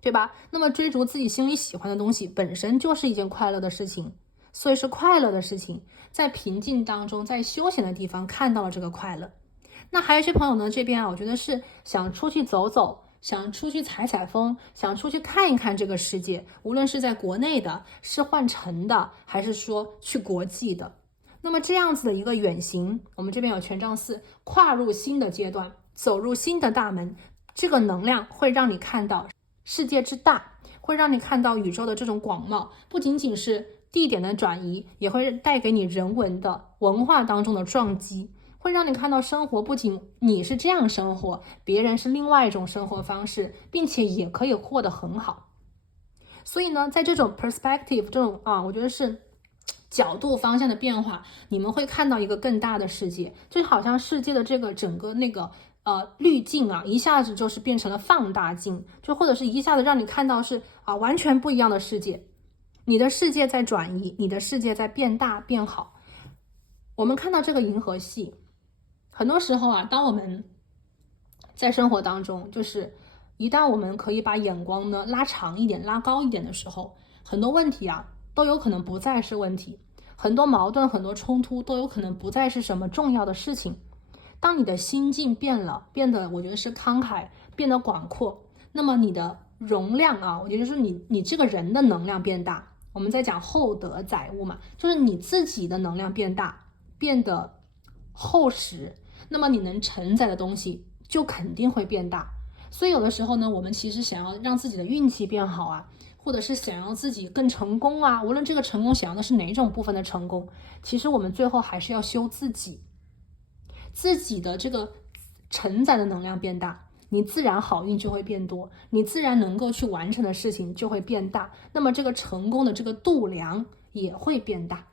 对吧？那么追逐自己心里喜欢的东西本身就是一件快乐的事情，所以是快乐的事情，在平静当中，在休闲的地方看到了这个快乐。那还有一些朋友呢，这边我觉得是想出去走走，想出去采采风，想出去看一看这个世界，无论是在国内的，是换乘的，还是说去国际的。那么这样子的一个远行，我们这边有权杖4，跨入新的阶段，走入新的大门，这个能量会让你看到世界之大，会让你看到宇宙的这种广袤，不仅仅是地点的转移，也会带给你人文的文化当中的撞击，会让你看到生活不仅你是这样生活，别人是另外一种生活方式，并且也可以活得很好。所以呢，在这种 perspective 这种我觉得是角度方向的变化，你们会看到一个更大的世界，就好像世界的这个整个那个滤镜一下子就是变成了放大镜，就或者是一下子让你看到是完全不一样的世界。你的世界在转移，你的世界在变大变好。我们看到这个银河系，很多时候当我们在生活当中，就是一旦我们可以把眼光呢拉长一点、拉高一点的时候，很多问题都有可能不再是问题，很多矛盾、很多冲突都有可能不再是什么重要的事情。当你的心境变了，变得我觉得是慷慨，变得广阔，那么你的容量我觉得是你这个人的能量变大。我们在讲厚德载物嘛，就是你自己的能量变大，变得厚实，那么你能承载的东西就肯定会变大。所以有的时候呢，我们其实想要让自己的运气变好或者是想要自己更成功无论这个成功想要的是哪种部分的成功，其实我们最后还是要修自己的这个承载的能量变大，你自然好运就会变多，你自然能够去完成的事情就会变大，那么这个成功的这个度量也会变大。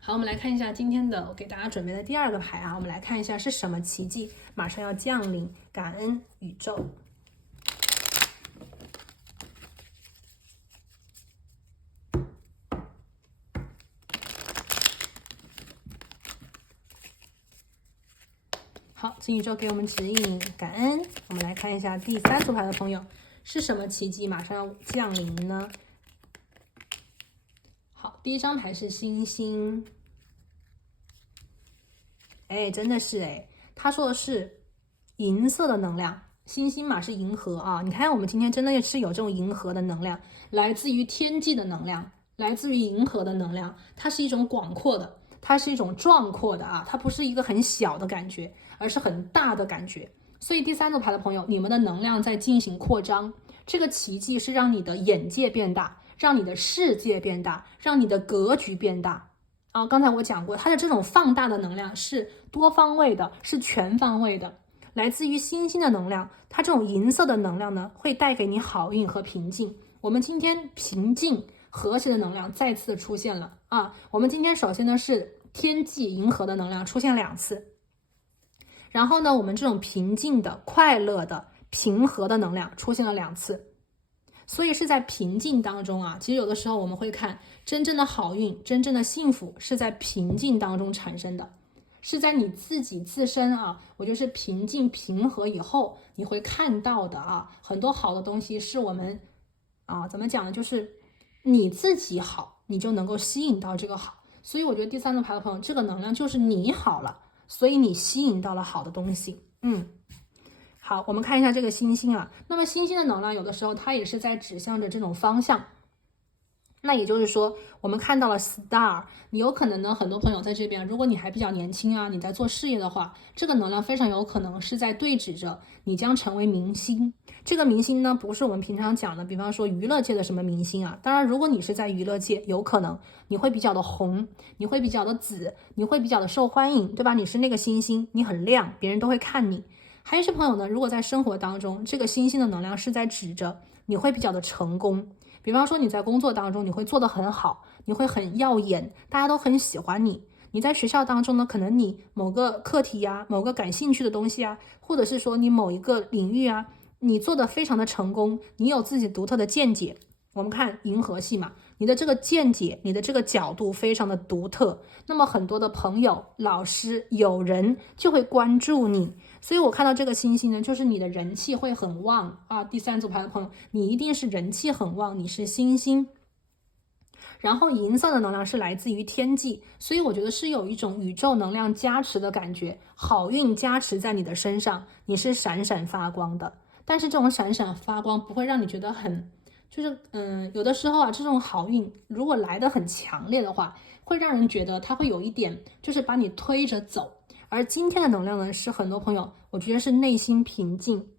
好，我们来看一下今天的我给大家准备的第二个牌啊，我们来看一下是什么奇迹马上要降临，感恩宇宙。好，请宇宙给我们指引，感恩。我们来看一下第3组牌的朋友，是什么奇迹马上要降临呢？好，第一张牌是星星。哎，真的是哎，他说的是银色的能量，星星嘛是银河啊。你看我们今天真的是有这种银河的能量，来自于天际的能量，来自于银河的能量，它是一种广阔的，它是一种壮阔的啊，它不是一个很小的感觉，而是很大的感觉。所以第3组牌的朋友，你们的能量在进行扩张，这个奇迹是让你的眼界变大，让你的世界变大，让你的格局变大。刚才我讲过，它的这种放大的能量是多方位的，是全方位的，来自于星星的能量。它这种银色的能量呢，会带给你好运和平静。我们今天平静和谐的能量再次出现了啊！我们今天首先呢是天际银河的能量出现2次，然后呢我们这种平静的、快乐的、平和的能量出现了2次。所以是在平静当中啊，其实有的时候我们会看真正的好运，真正的幸福是在平静当中产生的，是在你自己自身啊，我觉得是平静平和以后你会看到的啊，很多好的东西是我们怎么讲呢，就是你自己好，你就能够吸引到这个好。所以我觉得第3组牌的朋友，这个能量就是你好了，所以你吸引到了好的东西。好，我们看一下这个星星啊。那么星星的能量有的时候它也是在指向着这种方向。那也就是说，我们看到了 star， 你有可能呢，很多朋友在这边，如果你还比较年轻啊，你在做事业的话，这个能量非常有可能是在对指着你将成为明星。这个明星呢，不是我们平常讲的，比方说娱乐界的什么明星啊。当然，如果你是在娱乐界，有可能你会比较的红，你会比较的紫，你会比较的受欢迎，对吧？你是那个星星，你很亮，别人都会看你。还有一些朋友呢，如果在生活当中，这个星星的能量是在指着你会比较的成功。比方说你在工作当中你会做得很好，你会很耀眼，大家都很喜欢你。你在学校当中呢，可能你某个课题啊，某个感兴趣的东西啊，或者是说你某一个领域啊，你做得非常的成功，你有自己独特的见解。我们看银河系嘛，你的这个见解，你的这个角度非常的独特，那么很多的朋友、老师、友人就会关注你。所以我看到这个星星呢，就是你的人气会很旺啊。第3组牌的朋友，你一定是人气很旺，你是星星。然后银色的能量是来自于天际，所以我觉得是有一种宇宙能量加持的感觉，好运加持在你的身上，你是闪闪发光的。但是这种闪闪发光不会让你觉得很就是有的时候啊，这种好运如果来得很强烈的话，会让人觉得它会有一点就是把你推着走。而今天的能量呢，是很多朋友我觉得是内心平静，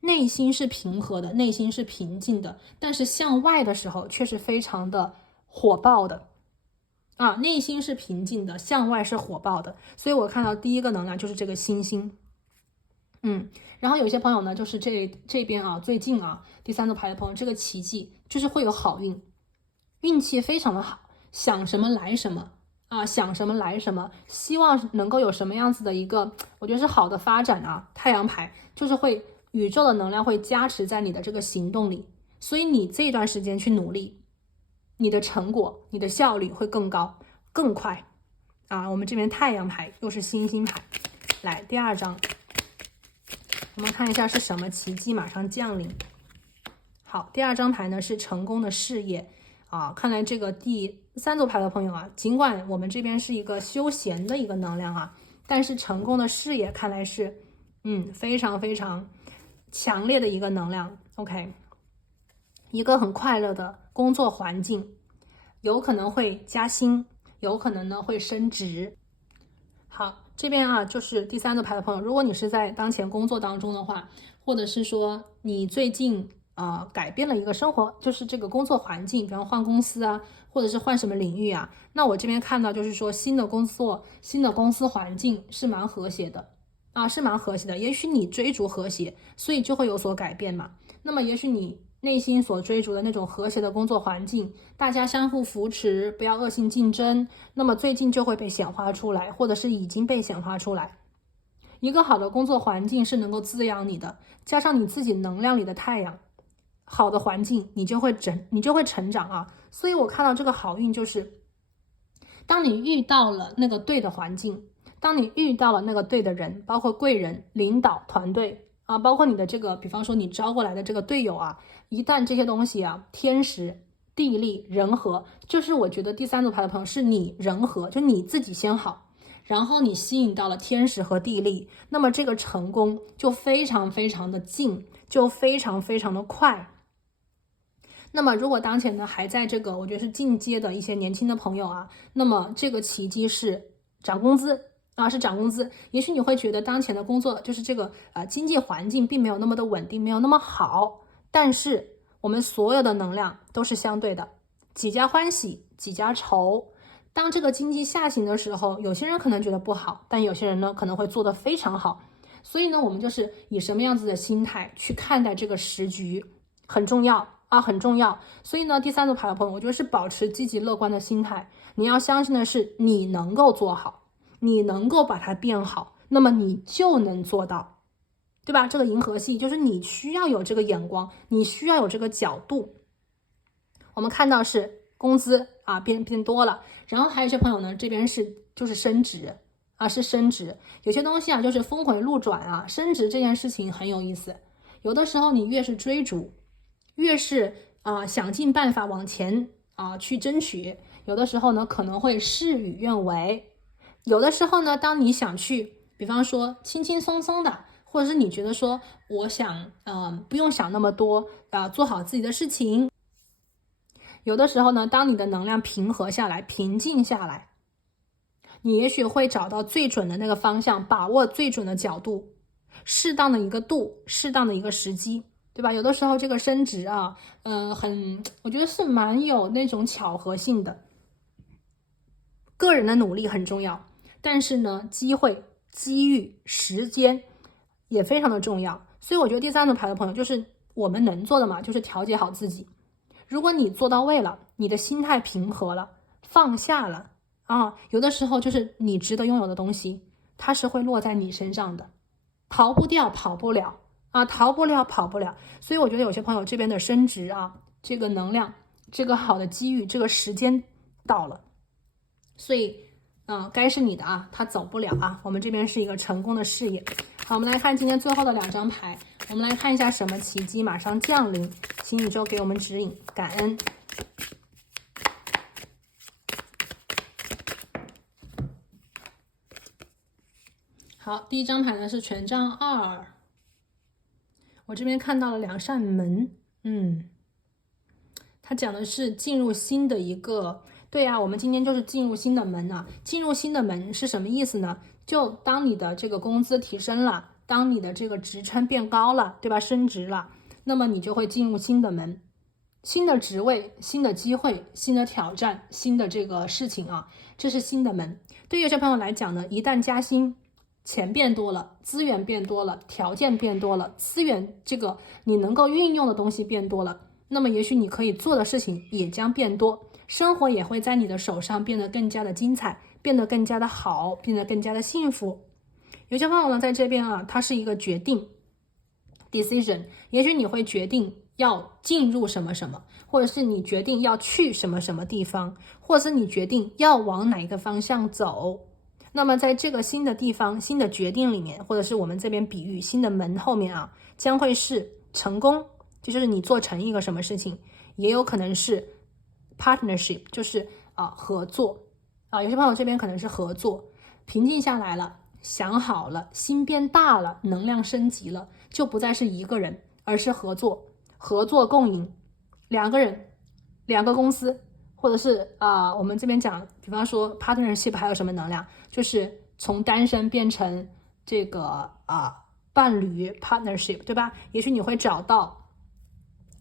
内心是平和的，内心是平静的，但是向外的时候却是非常的火爆的内心是平静的，向外是火爆的。所以我看到第一个能量就是这个星星。然后有些朋友呢，就是这边啊，最近啊，第3组牌的朋友，这个奇迹就是会有好运，运气非常的好，想什么来什么想什么来什么，希望能够有什么样子的一个，我觉得是好的发展啊。太阳牌就是会宇宙的能量会加持在你的这个行动里，所以你这段时间去努力，你的成果、你的效率会更高、更快我们这边太阳牌又是星星牌，来第2张。我们看一下是什么奇迹马上降临。好，第2张牌呢是成功的事业看来这个第3组牌的朋友尽管我们这边是一个休闲的一个能量但是成功的事业看来是非常非常强烈的一个能量。 OK， 一个很快乐的工作环境，有可能会加薪，有可能呢会升职。好，这边就是第3组牌的朋友，如果你是在当前工作当中的话，或者是说你最近改变了一个生活，就是这个工作环境，比方换公司或者是换什么领域那我这边看到就是说新的工作、新的公司环境是蛮和谐的是蛮和谐的。也许你追逐和谐，所以就会有所改变嘛。那么也许你内心所追逐的那种和谐的工作环境，大家相互扶持，不要恶性竞争，那么最近就会被显化出来，或者是已经被显化出来。一个好的工作环境是能够滋养你的，加上你自己能量里的太阳，好的环境你就会成长啊。所以我看到这个好运就是当你遇到了那个对的环境，当你遇到了那个对的人，包括贵人、领导、团队啊，包括你的这个比方说你招过来的这个队友啊，一旦这些东西啊，天时地利人和，就是我觉得第三组牌的朋友是你人和，就你自己先好，然后你吸引到了天时和地利，那么这个成功就非常非常的近，就非常非常的快。那么如果当前呢还在这个我觉得是进阶的一些年轻的朋友啊，那么这个奇迹是涨工资啊，是涨工资。也许你会觉得当前的工作就是这个经济环境并没有那么的稳定，没有那么好，但是我们所有的能量都是相对的，几家欢喜几家愁。当这个经济下行的时候，有些人可能觉得不好，但有些人呢可能会做得非常好。所以呢，我们就是以什么样子的心态去看待这个时局很重要啊，很重要。所以呢，第三组牌的朋友，我觉得是保持积极乐观的心态。你要相信的是，你能够做好，你能够把它变好，那么你就能做到，对吧？这个银河系就是你需要有这个眼光，你需要有这个角度。我们看到是工资啊变多了，然后还有一些朋友呢，这边就是升职啊，是升职。有些东西啊，就是峰回路转啊，升职这件事情很有意思。有的时候你越是追逐，越是想尽办法往前去争取，有的时候呢可能会事与愿违。有的时候呢，当你想去，比方说轻轻松松的，或者是你觉得说我想不用想那么多做好自己的事情。有的时候呢，当你的能量平和下来，平静下来，你也许会找到最准的那个方向，把握最准的角度，适当的一个度，适当的一个时机，对吧？有的时候这个升职啊，我觉得是蛮有那种巧合性的。个人的努力很重要，但是呢，机会、机遇、时间也非常的重要。所以我觉得第三组牌的朋友，就是我们能做的嘛，就是调节好自己。如果你做到位了，你的心态平和了，放下了有的时候就是你值得拥有的东西，它是会落在你身上的，逃不掉，跑不了逃不了，跑不了。所以我觉得有些朋友这边的升职这个能量，这个好的机遇，这个时间到了，所以该是你的它走不了我们这边是一个成功的事业。好，我们来看今天最后的2张牌，我们来看一下什么奇迹马上降临，请宇宙给我们指引，感恩。好，第一张牌呢是权杖2，我这边看到了2扇门，它讲的是进入新的一个，对啊，我们今天就是进入新的门进入新的门是什么意思呢？就当你的这个工资提升了，当你的这个职称变高了，对吧？升职了，那么你就会进入新的门，新的职位、新的机会、新的挑战、新的这个事情这是新的门。对于有些朋友来讲呢，一旦加薪，钱变多了，资源变多了，条件变多了，资源这个你能够运用的东西变多了，那么也许你可以做的事情也将变多，生活也会在你的手上变得更加的精彩，变得更加的好，变得更加的幸福。有些朋友呢在这边它是一个决定 decision， 也许你会决定要进入什么什么，或者是你决定要去什么什么地方，或者是你决定要往哪一个方向走。那么在这个新的地方，新的决定里面，或者是我们这边比喻新的门后面将会是成功，就是你做成一个什么事情，也有可能是 partnership， 就是合作有些朋友这边可能是合作，平静下来了，想好了，心变大了，能量升级了，就不再是一个人，而是合作，合作共赢，2个人，2个公司，或者是我们这边讲，比方说 partnership 还有什么能量，就是从单身变成这个伴侣 partnership， 对吧？也许你会找到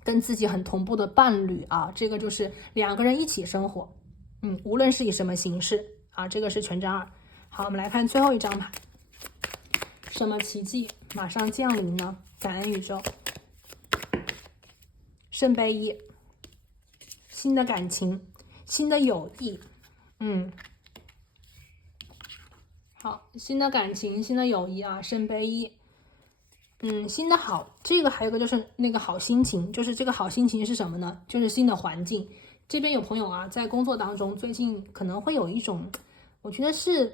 跟自己很同步的伴侣这个就是2个人一起生活，无论是以什么形式这个是权杖2。好，我们来看最后一张牌，什么奇迹马上降临呢？感恩宇宙。圣杯一，新的感情，新的友谊，好，新的感情，新的友谊啊，圣杯一，新的好，这个还有一个就是那个好心情，就是这个好心情是什么呢？就是新的环境。这边有朋友啊，在工作当中最近可能会有一种，我觉得是，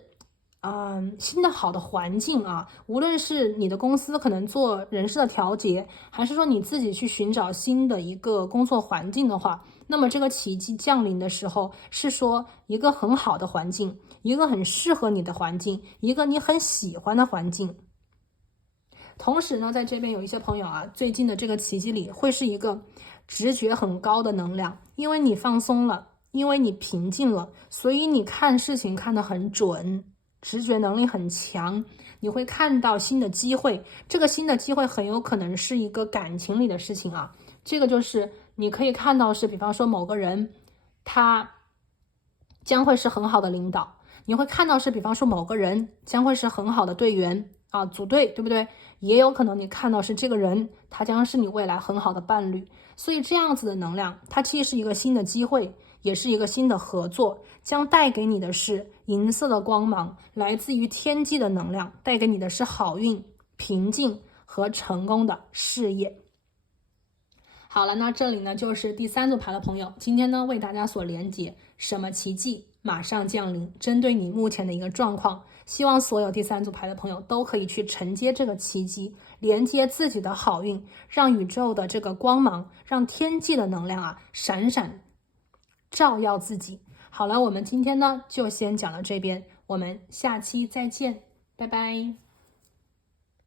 新的好的环境啊，无论是你的公司可能做人事的调节，还是说你自己去寻找新的一个工作环境的话，那么这个奇迹降临的时候，是说一个很好的环境，一个很适合你的环境，一个你很喜欢的环境。同时呢，在这边有一些朋友啊，最近的这个奇迹里会是一个直觉很高的能量，因为你放松了，因为你平静了，所以你看事情看得很准，直觉能力很强，你会看到新的机会。这个新的机会很有可能是一个感情里的事情啊，这个就是你可以看到是，比方说某个人他将会是很好的领导，你会看到是，比方说某个人将会是很好的队员啊，组队，对不对？也有可能你看到是这个人，他将是你未来很好的伴侣。所以这样子的能量，它既是一个新的机会，也是一个新的合作，将带给你的是银色的光芒，来自于天际的能量，带给你的是好运、平静和成功的事业。好了，那这里呢就是第三组牌的朋友，今天呢为大家所连接，什么奇迹马上降临，针对你目前的一个状况，希望所有第三组牌的朋友都可以去承接这个奇迹，连接自己的好运，让宇宙的这个光芒，让天际的能量啊闪闪照耀自己。好了，我们今天呢就先讲到这边，我们下期再见，拜拜。